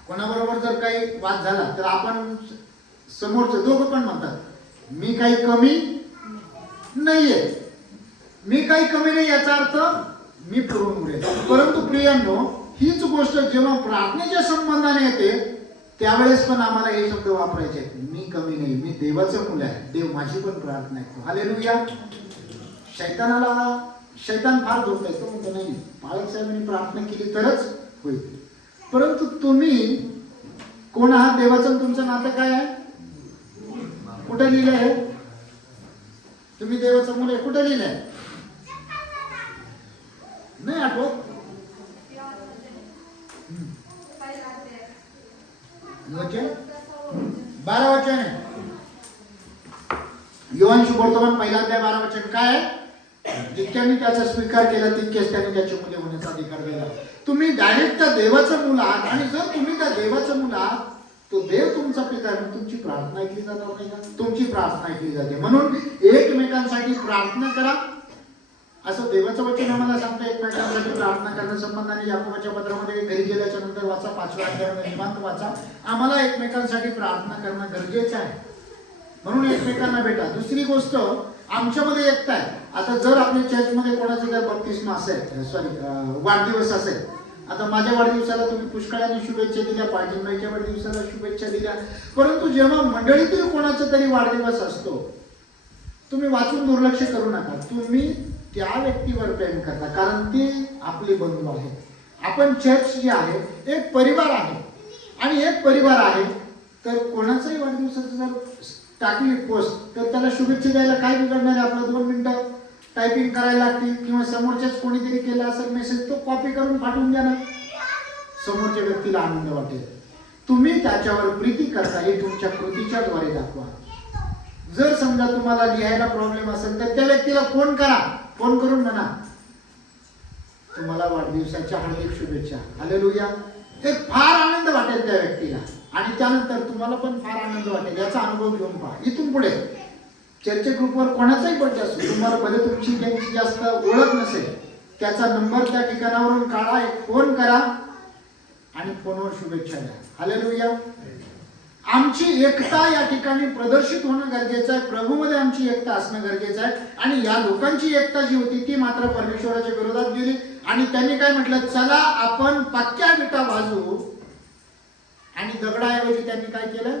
कोणाबरोबर जर काही वाद झाला तर आपण समोरचे दोघं पण म्हणतात मी काही कमी नाहीये, मी काही कमी नाही, याचा अर्थ मी पुरून उरेल. परंतु प्रियांनो, हीच गोष्ट जेव्हा प्रार्थनेच्या संबंधाने येते त्यावेळेस पण आम्हाला हे शब्द वापरायचे आहेत. मी कमी नाही, मी देवाचं मुलं आहे, देव माझी पण प्रार्थना ऐकतो. हालेलुया. शैतान फार धोका आहे. तो म्हणतो नाही, पालक साहेबांनी प्रार्थना केली तरच होईल. परंतु तुम्ही कोण आहात? देवाचं तुमचं नातं काय आहे? कुठे लिहिलं आहे? तुम्ही देवाचं मुलं आहे, कुठे लिहिलं आहे? नाही आठवत? वचन 12 वचन आहे. योहान शुभवर्तमान 1:12 काय आहे? जितक्यांनी त्याचा स्वीकार केला तितकेच त्यांनी त्याची मुले होण्याचा अधिकार दिला. तुम्ही डायरेक्ट त्या देवाचं मुलं आहात आणि जर तुम्ही त्या देवाचं मुलं आहात तो देव तुमचा पिता आहे, तुमची प्रार्थना ऐकली जाणार नाही का? तुमची प्रार्थना ऐकली जाते. म्हणून एकमेकांसाठी प्रार्थना करा असं देवाचं वचन आम्हाला सांगतं. एकमेकांसाठी प्रार्थना करण्यासंबंधाने याकोबाच्या पत्रामध्ये घरी गेल्याच्या नंतर वाचा, 5व्या अध्यायामध्ये निवांत वाचा. आम्हाला एकमेकांसाठी प्रार्थना करणं गरजेचं आहे. म्हणून एकमेकांना भेटा. दुसरी गोष्ट, आमच्यामध्ये एकता आहे. आता जर आपल्या चर्चमध्ये कोणाचा जर बप्तिस्मा असेल, वाढदिवस असेल, आता माझ्या वाढदिवसाला तुम्ही पुष्कळाने शुभेच्छा दिल्या, पाटीलबाईच्या वाढदिवसाला शुभेच्छा दिल्या, परंतु जेव्हा मंडळीतील कोणाचा तरी वाढदिवस असतो तुम्ही वाचून दुर्लक्ष करू नका. तुम्ही त्या व्यक्तीवर प्रेम करता, कारण ते आपले बंधू आहेत. आपण चर्च जे आहे एक परिवार आहे आणि एक परिवार आहे तर कोणाचाही वाढदिवसाचं जर टाकली पोस्ट तर त्याला शुभेच्छा द्यायला काय बिघडणार आहे? आपलं 2 मिनिटं टायपिंग करायला लागतील किंवा समोरच्याच कोणीतरी केला असेल मेसेज, तो कॉपी करून पाठवून द्या ना, समोरच्या व्यक्तीला आनंद वाटेल. तुम्ही त्याच्यावर प्रीती करता हे तुमच्या कृतीच्या द्वारे दाखवा. जर समजा तुम्हाला लिहायला प्रॉब्लेम असेल तर त्या व्यक्तीला फोन करा, फोन करून म्हणा तुम्हाला वाढदिवसाच्या हार्दिक शुभेच्छा. हालेलुया. ते फार आनंद वाटेल त्या व्यक्तीला आणि त्यानंतर तुम्हाला पण फार आनंद वाटेल. याचा अनुभव घेऊन पहा. इथून पुढे चर्चे ग्रुपवर कोणाचाही बर्थडे असतो, तुम्हाला भले तुमची त्यांची जास्त ओळख नसेल, त्याचा नंबर त्या ठिकाणावरून काढा, एक फोन करा आणि फोनवर शुभेच्छा द्या. हालेलुया. आमची एकता या ठिकाणी प्रदर्शित होणं गरजेचं आहे. प्रभूमध्ये आमची एकता असणं गरजेचं आहे. आणि या लोकांची एकता जी होती ती मात्र परमेश्वराच्या विरोधात गेली आणि त्यांनी काय म्हटलं, चला आपण पक्क्या विटा भाजू, आणि दगडाऐवजी त्यांनी काय केलं,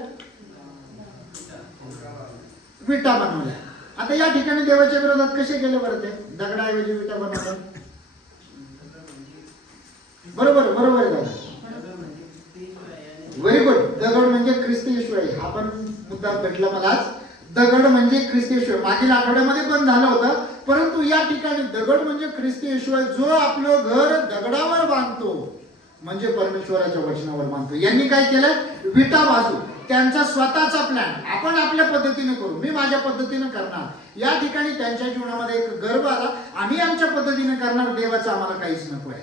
विटा बनवल्या. आता या ठिकाणी देवाच्या विरोधात कसे गेले बरं? ते दगडाऐवजी विटा बनवल्या. बरोबर बरोबर आहे दादा, व्हेरी गुड. दगड म्हणजे ख्रिस्त येशू आहे. हा पण मुद्दा भेटला मलाच. दगड म्हणजे ख्रिस्त येशू आहे. मागील आठवड्यामध्ये पण झालं होतं, परंतु या ठिकाणी दगड म्हणजे ख्रिस्त येशू आहे. जो आपलं घर दगडावर बांधतो म्हणजे परमेश्वराच्या वचनावर बांधतो. यांनी काय केलं, विटा बाजू, त्यांचा स्वतःचा प्लॅन, आपण आपल्या पद्धतीने करू, मी माझ्या पद्धतीने करणार. या ठिकाणी त्यांच्या जीवनामध्ये एक गर्व आला, आम्ही आमच्या पद्धतीने करणार, देवाचं आम्हाला काहीच नको आहे.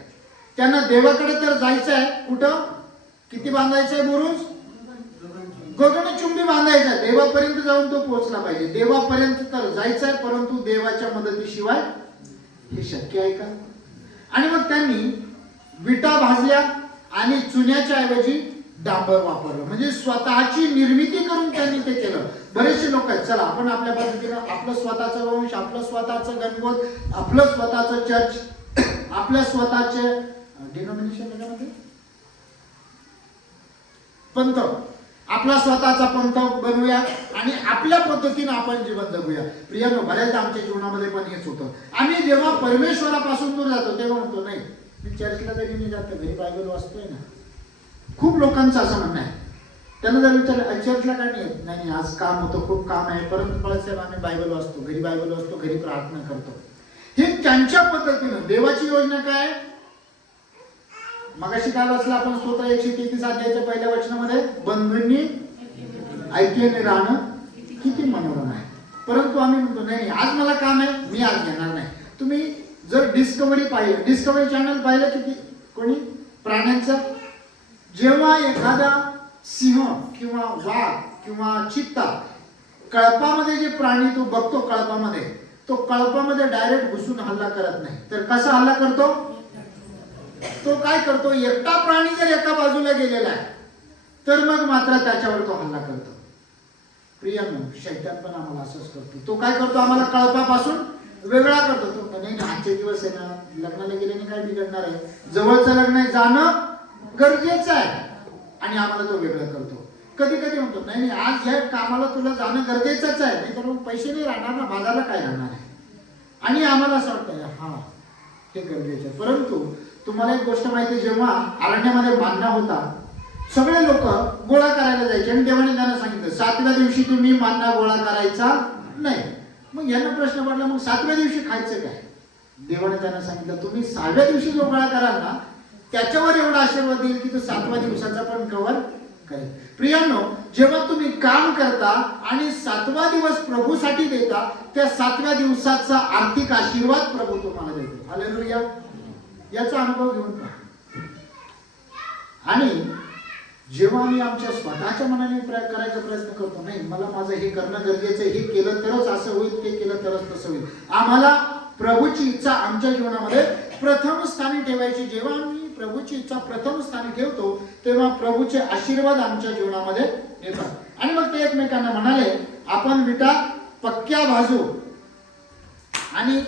त्यांना देवाकडे तर जायचं आहे. कुठं, किती बांधायचंय बुरुज? गगनचुंबी बांधायचा. देवापर्यंत जाऊन तो पोहोचला पाहिजे. देवापर्यंत तर जायचं आहे, परंतु देवाच्या मदतीशिवाय हे शक्य आहे का? आणि मग त्यांनी विटा भाजल्या आणि चुन्याच्या ऐवजी डांबर वापरलं, म्हणजे स्वतःची निर्मिती करून त्यांनी ते केलं. बरेचसे लोक आहेत, चला आपण आपल्या पद्धतीनं आपलं स्वतःचं वंश, आपलं स्वतःचं गणगोत, आपलं स्वतःचं चर्च, आपल्या स्वतःचे डिनॉमिनेशन त्याच्यामध्ये पंथ, आपला स्वतःचा पंथ बनवूया आणि आपल्या पद्धतीनं आपण जीवन जगूया. प्रियानो, बऱ्याचदा आमच्या जीवनामध्ये पण हेच होतं. आम्ही जेव्हा परमेश्वरापासून दूर जातो तेव्हा म्हणतो नाही, मी चर्चला जरी मी जातो, घरी बायबल वाचतोय ना. खूप लोकांचं असं म्हणणं आहे. त्यांना जर विचारलं चर्चला काय नाही येत, नाही आज काम होतं, खूप काम आहे, परंतु बाळासाहेब आम्ही बायबल वाचतो, घरी बायबल वाचतो, घरी प्रार्थना करतो. हे त्यांच्या पद्धतीनं. देवाची योजना काय? मगाशी काय वाचलं आपण, स्तोत्र 133 अध्यायाच्या पहिल्या वचनामध्ये, बंधूंनी ऐक्याने राहणं किती मनोरम आहे. परंतु आम्ही म्हणतो नाही, आज मला काम आहे, मी आज येणार नाही. तुम्ही जर डिस्कवरी पाहिलं, डिस्कवरी चॅनल पाहिलं किती, कोणी प्राण्यांचं, जेव्हा एखादा सिंह किंवा वाघ किंवा चित्ता कळपामध्ये जे प्राणी तो बघतो, कळपामध्ये, तो कळपामध्ये डायरेक्ट घुसून हल्ला करत नाही, तर कसा हल्ला करतो? तो काय करतो, एकटा प्राणी जर एका बाजूला गेलेला आहे तर मग मात्र त्याच्यावर तो हल्ला करतो. प्रियांनो, शैतान पण आम्हाला असंच करतो. तो काय करतो, आम्हाला कळपापासून वेगळा करतो. तो नाही आजचे दिवस आहे ना, लग्नाला गेल्याने काय बिघडणार आहे, जवळचं लग्न आहे, जाणं गरजेचं आहे, आणि आम्हाला तो वेगळं करतो. कधी कधी म्हणतो नाही आज ह्या कामाला तुला जाणं गरजेचंच आहे, नाही तर मग पैसे नाही राहणार ना, बाजारला काय राहणार आहे. आणि आम्हाला असं वाटतं हा हे गरजेचं आहे. परंतु तुम्हाला एक गोष्ट माहिती आहे, जेव्हा अरण्यामध्ये मान्ना होता, सगळे लोक गोळा करायला जायचे आणि देवाने त्यांना सांगितलं 7व्या दिवशी तुम्ही मान्ना गोळा करायचा नाही. मग यांना प्रश्न पडला, मग 7व्या दिवशी खायचं काय? देवाने त्यांना सांगितलं तुम्ही 6व्या दिवशी जो गोळा कराल ना, त्याच्यावर एवढा आशीर्वाद देईल की तो 7व्या दिवसाचा पण कव्हर करेल. प्रियांनो, जेव्हा तुम्ही काम करता आणि 7वा दिवस प्रभूसाठी देता, त्या 7व्या दिवसाचा आर्थिक आशीर्वाद प्रभू तुम्हाला देतो. हालेलुया. याचा अनुभव घेऊन पहा. आणि जेव्हा आम्ही आमच्या स्वतःच्या मनाने करायचा प्रयत्न करतो, नाही मला माझं हे करणं गरजेचं आहे, हे केलं तरच असं होईल, ते केलं तरच तसं होईल, आम्हाला प्रभूची इच्छा आमच्या जीवनामध्ये प्रथम स्थानी ठेवायची. जेव्हा आम्ही प्रभूची इच्छा प्रथम स्थानी ठेवतो, तेव्हा प्रभूचे आशीर्वाद आमच्या जीवनामध्ये येतात. आणि मग ते एकमेकांना म्हणाले आपण विटा पक्क्या भाजू, आणि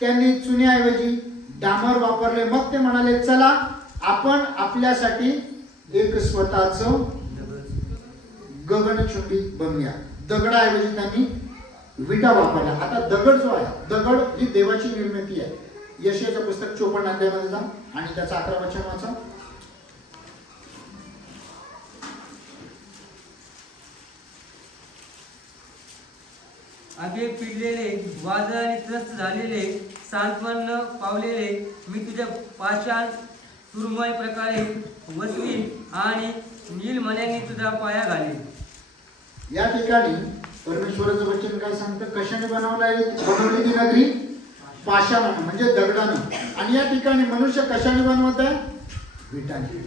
त्यांनी चुन्याऐवजी डांबर वापरले. मग ते म्हणाले चला आपण आपल्यासाठी एक स्वतःच गगनचुंबी बनवूया. दगडाऐवजी त्यांनी विटा वापरल्या. आता दगड जो आहे, दगड ही देवाची निर्मिती आहे. यशाचं पुस्तक 54 अध्यायामध्ये जा आणि त्याचा 11 वचन वाचा. आगे पिडलेले, वादळाने त्रस्त झालेले, सांत्वन न पावलेले मी तुझ्या पाषाण सुरमय प्रकारे वसवीन आणि नीलमण्याने तुझा पाया घालीन. या ठिकाणी परमेश्वराचं वचन काय सांगतं, कशाने बनवली ती नगरी? पाषाणाने, म्हणजे दगडानं. आणि या ठिकाणी मनुष्य कशाने बनवत आहे? विटाने.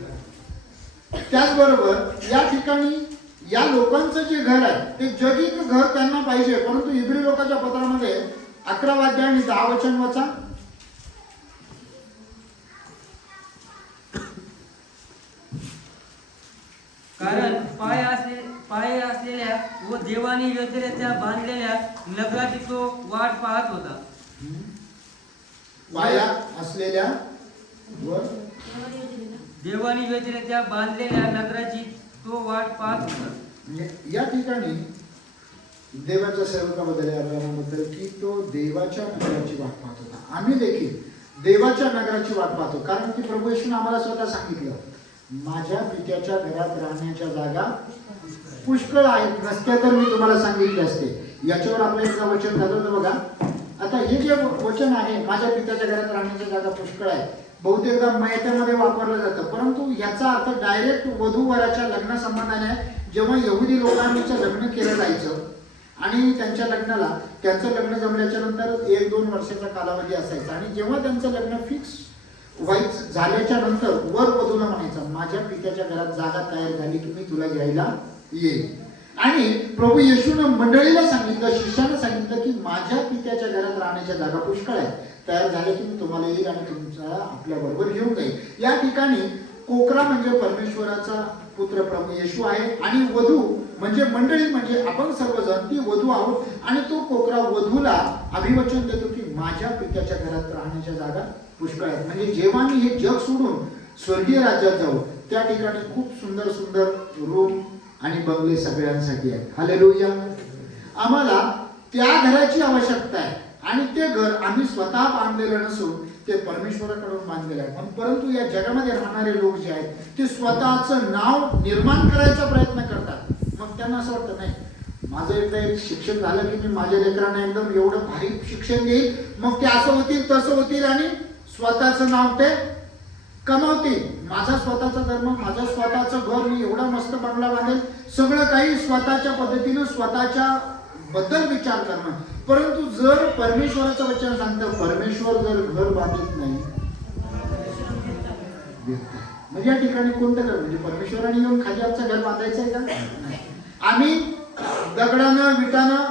त्याचबरोबर या ठिकाणी या लोकांचं जे घर आहे ते जगिक घर त्यांना पाहिजे. परंतु इब्री लोकांच्या पत्रामध्ये 11 अध्याय आणि 10 वचन वाचा. कारण पाय असलेल्या व देवानी योजनेच्या बांधलेल्या नगराची तो वाट पाहत होता. पाया असलेल्या व देवानी योजनेच्या बांधलेल्या नगराची तो वाट पाहत होता. म्हणजे या ठिकाणी देवाच्या सेवकाबद्दल, अब्राहमाबद्दल, की तो देवाच्या नगराची वाट पाहत होता. आम्ही देखील देवाच्या नगराची वाट पाहतो. कारण की प्रभू येशूने आम्हाला स्वतः सांगितलं माझ्या पित्याच्या घरात राहण्याच्या जागा पुष्कळ आहेत, नसत्या तर मी तुम्हाला सांगितले असते. याच्यावर आपलं एकदा वचन झालं होतं बघा. आता हे जे वचन आहे माझ्या पित्याच्या घरात राहण्याची जागा पुष्कळ आहे, बहुतेकदा मैत्यामध्ये वापरलं जातं. परंतु याचा अर्थ डायरेक्ट वधू वराच्या लग्न संबंधाने जेव्हा यहुदी लोकांचं लग्न केलं जायचं आणि त्यांच्या लग्नाला त्यांचं लग्न जमल्याच्या नंतर 1-2 वर्षाचा कालावधी असायचा. आणि जेव्हा त्यांचं लग्न फिक्स व्हायचं झाल्याच्या नंतर वर वधूला म्हणायचं माझ्या पित्याच्या घरात जागा तयार झाली की मी तुला घ्यायला येईल. आणि प्रभू येशूनं मंडळीला सांगितलं, शिष्यानं सांगितलं की माझ्या पित्याच्या घरात राहण्याच्या जागा पुष्कळ आहेत, तयार झाल्या की मी तुम्हाला येईल आणि तुमचा आपल्या बरोबर घेऊन जाईल. या ठिकाणी कोकरा म्हणजे परमेश्वराचा पुत्र प्रभू येशू आहे आणि वधू म्हणजे मंडळी, म्हणजे आपण सर्वजण ती वधू आहोत. आणि तो कोकरा वधूला अभिवचन देतो की माझ्या पित्याच्या घरात राहण्याच्या जागा पुष्कळ आहेत. म्हणजे जेव्हा मी हे जग सोडून स्वर्गीय राज्यात जाऊ त्या ठिकाणी खूप सुंदर सुंदर रूम आणि बंगले सगळ्यांसाठी आहेत. हालेलुया. आम्हाला त्या घराची आवश्यकता आहे आणि ते घर आम्ही स्वतः बांधलेलं नसून ते परमेश्वराकडून बांधलेलं आहे. परंतु या जगामध्ये राहणारे लोक जे आहेत ते स्वतःचं नाव निर्माण करायचा प्रयत्न करतात. मग त्यांना असं वाटतं नाही माझं एकदा एक शिक्षण झालं की मी माझ्या लेकरांना एकदम एवढं भारी शिक्षण देईल, मग ते असं होतील तसं होतील आणि स्वतःचं नाव ते कमावतील. माझा स्वतःचा धर्म, माझं स्वतःचं घर, मी एवढा मस्त बंगला बांधेल, सगळं काही स्वतःच्या पद्धतीनं स्वतःच्या बद्दल विचार करणं. परंतु जर परमेश्वराचं वचन सांगतं परमेश्वर जर घर बांधत नाही म्हणजे या ठिकाणी कोणतं घर, म्हणजे परमेश्वराने येऊन खाली आमचं घर बांधायचं आहे का? आम्ही दगडानं विटानं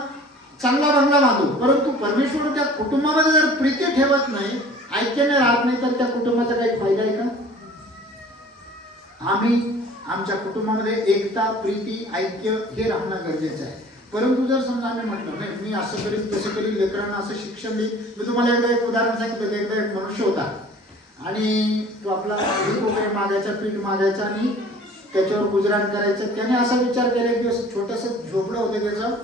चांगला बंगला बांधू, परंतु परमेश्वर त्या कुटुंबामध्ये जर प्रीती ठेवत नाही, ऐक्याने राहत नाही, तर त्या कुटुंबाचा काही फायदा आहे का? आम्ही आमच्या कुटुंबामध्ये एकता, प्रीती, ऐक्य हे राहणं गरजेचं आहे. परंतु जर समजा आम्ही म्हटलं नाही मी असं करीन तसं करीन, लेकरांना असं शिक्षण देईन. मी तुम्हाला एकदा एक उदाहरण सांगितलं. एकदा एक मनुष्य होता आणि तो आपला पीठ वगैरे मागायचा, पीठ मागायचा आणि त्याच्यावर गुजराण करायचं. त्याने असा विचार केला, एक दिवस छोटंसं झोपडं होतं त्याचं,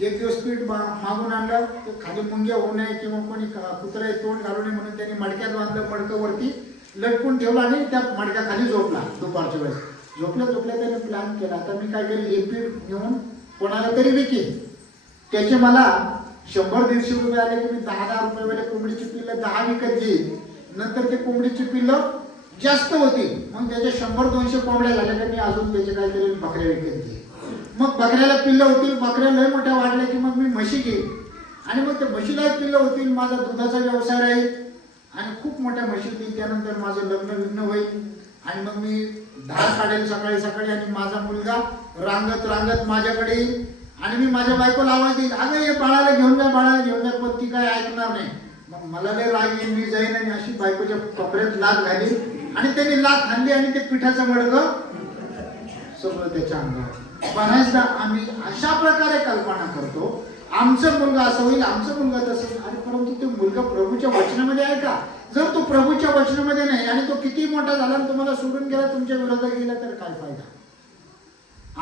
एक दिवस पीठ मागून आणलं, ते खाली मुंग्या होऊ नये किंवा कोणी कुत्रा तोंड घालू नये म्हणून त्यांनी मडक्यात बांधलं, मडकं वरती लटकून ठेवलं आणि त्या मडक्याखाली झोपला. दुपारच्या वेळेस झोपल्या त्याने प्लॅन केला, आता मी काय करेल, हे पीठ घेऊन कोणाला तरी विकेन, त्याचे मला 100-150 रुपये आले की मी 10-10 रुपये कोंबडीची पिल्लं 10 विकत घेईन. नंतर ते कोंबडीची पिल्लं जास्त होती, मग त्याच्या 100-200 कोंबड्या झाल्या की मी अजून त्याचे काय करेल, बकऱ्या विकत घेईन. मग बकऱ्याला पिल्लं होतील, बकऱ्या लय मोठ्या वाढल्या की मग मी म्हशी घेईन आणि मग त्या म्हशीला पिल्लं होतील, माझा दुधाचा व्यवसाय राहील आणि खूप मोठ्या म्हशी होतील. त्यानंतर माझं लग्न होईल आणि मग मी धार काढेल सकाळी सकाळी आणि माझा मुलगा रांगत माझ्याकडे येईल आणि मी माझ्या बायकोला आवाज देईल, अगं हे बाळाला घेऊन जा, पण ती काय ऐकणार नाही. मग मला लय राग येईल, मी जाईन आणि अशी बायकोच्या कपड्यात लाथ घाली आणि त्यांनी लाथ घातली आणि ते पिठाचं मडकं सगळं त्याच्या अंगावर. बऱ्याचदा आम्ही अशा प्रकारे कल्पना करतो, आमचं मुलगा असं होईल, आमचं मुलगा तसं, आणि परंतु तो मुलगा प्रभूच्या वचनामध्ये आहे का? जर तो प्रभूच्या वचनामध्ये नाही आणि तो किती मोठा झाला आणि तुम्हाला सोडून गेला, तुमच्या विरोधात गेला, तर काय फायदा?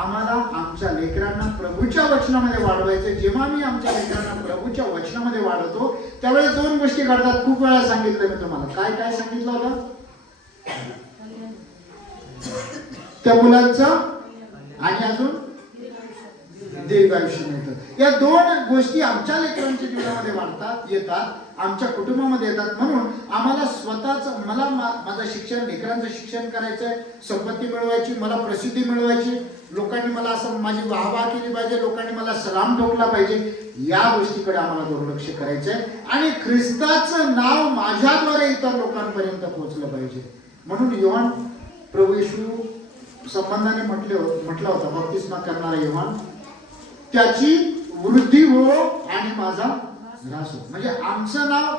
आम्हाला आमच्या लेकरांना प्रभूच्या वचनामध्ये वाढवायचं. जेव्हा मी आमच्या लेकरांना प्रभूच्या वचनामध्ये वाढवतो त्यावेळेस 2 गोष्टी घडतात. खूप वेळा सांगितलं मी तुम्हाला. काय सांगितलं होतं? त्या मुलांचं आणि अजून दीर्घ आयुष्य मिळतं. या 2 गोष्टी आमच्या लेकरांच्या जीवनामध्ये वाढतात, येतात, आमच्या कुटुंबामध्ये येतात. म्हणून आम्हाला स्वतःच, मला माझं शिक्षण, लेकरांचं शिक्षण करायचंय, संपत्ती मिळवायची, मला प्रसिद्धी मिळवायची, लोकांनी मला असं माझी वाहवा केली पाहिजे, लोकांनी मला सलाम ठोकला पाहिजे, या गोष्टीकडे आम्हाला दुर्लक्ष करायचंय. आणि ख्रिस्ताचं नाव माझ्याद्वारे इतर लोकांपर्यंत पोहोचलं पाहिजे. म्हणून योहान प्रभू येशू संबंधाने म्हटलं होतं, बप्तिस्मा करणारा योहान, त्याची वृद्धी हो आणि माझा ह्रास हो. म्हणजे आमचं नाव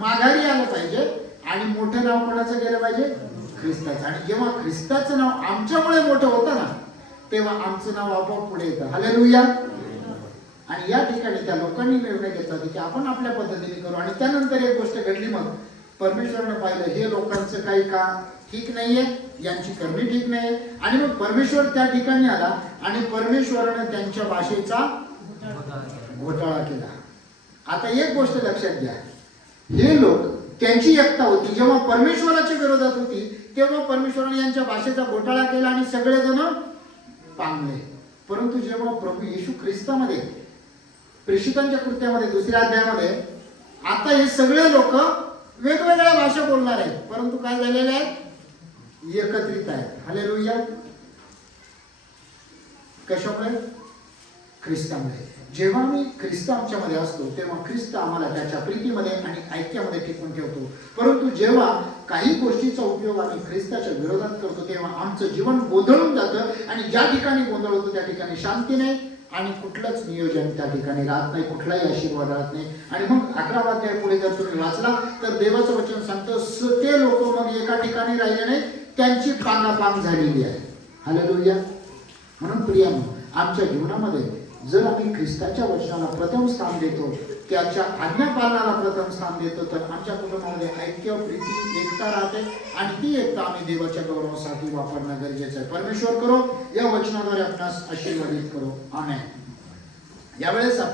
माघारी आलं पाहिजे आणि मोठं नाव कोणाचं गेलं पाहिजे? ख्रिस्ताचं. आणि जेव्हा ख्रिस्ताचं नाव आमच्यामुळे मोठं होतं ना, तेव्हा आमचं नाव आपोआप पुढे येतं. हालेलुया. आणि या ठिकाणी त्या लोकांनी निर्णय घेतला की आपण आपल्या पद्धतीने करू. आणि त्यानंतर एक गोष्ट घडली. मग परमेश्वरानं पाहिलं हे लोकांचं काही काम ठीक नाहीये, यांची करणी ठीक नाहीये. आणि मग परमेश्वर त्या ठिकाणी आला आणि परमेश्वरानं त्यांच्या भाषेचा घोटाळा केला. आता एक गोष्ट लक्षात घ्या, हे लोक, त्यांची एकता होती, जेव्हा परमेश्वराच्या विरोधात होती तेव्हा परमेश्वराने यांच्या भाषेचा घोटाळा केला आणि सगळेजण पांगले. परंतु जेव्हा प्रभू येशू ख्रिस्तामध्ये, प्रेषितांच्या कृत्यामध्ये 2ऱ्या अध्यायामध्ये, आता हे सगळे लोक वेगवेगळ्या भाषा बोलणार आहेत, परंतु काय झालेले आहेत? एकत्रित आहेत. हालेलुया. कशामुळे? ख्रिस्तामुळे. जेव्हा मी ख्रिस्त आमच्यामध्ये असतो तेव्हा ख्रिस्त आम्हाला त्याच्या प्रीतीमध्ये आणि ऐक्यामध्ये टिकून ठेवतो. परंतु जेव्हा काही गोष्टीचा उपयोग आम्ही ख्रिस्ताच्या विरोधात करतो तेव्हा आमचं जीवन गोंधळून जातं आणि ज्या ठिकाणी गोंधळ होतो त्या ठिकाणी शांती नाही आणि कुठलंच नियोजन त्या ठिकाणी राहत नाही, कुठलाही आशीर्वाद राहत नाही. आणि मग 11वा अध्याय पुढे जर तुम्ही वाचला तर देवाचं वचन सांगतं ते लोक मग एका ठिकाणी राहिले नाही, त्यांची पांगापांग झालेली आहे. हालेलुया. म्हणून प्रियानो, आमच्या जीवनामध्ये जर आम्ही ख्रिस्ताच्या वचनाला प्रथम स्थान देतो, त्याच्या आज्ञापालनाला प्रथम स्थान देतो, तर आमच्या कुटुंबामध्ये ऐक्य, प्रीती, एकता राहते आणि ती एकता आम्ही देवाच्या गौरवासाठी वापरणं गरजेचं आहे. परमेश्वर करो या वचनाद्वारे आपणास आशीर्वादित करो. आमेन. यावेळेस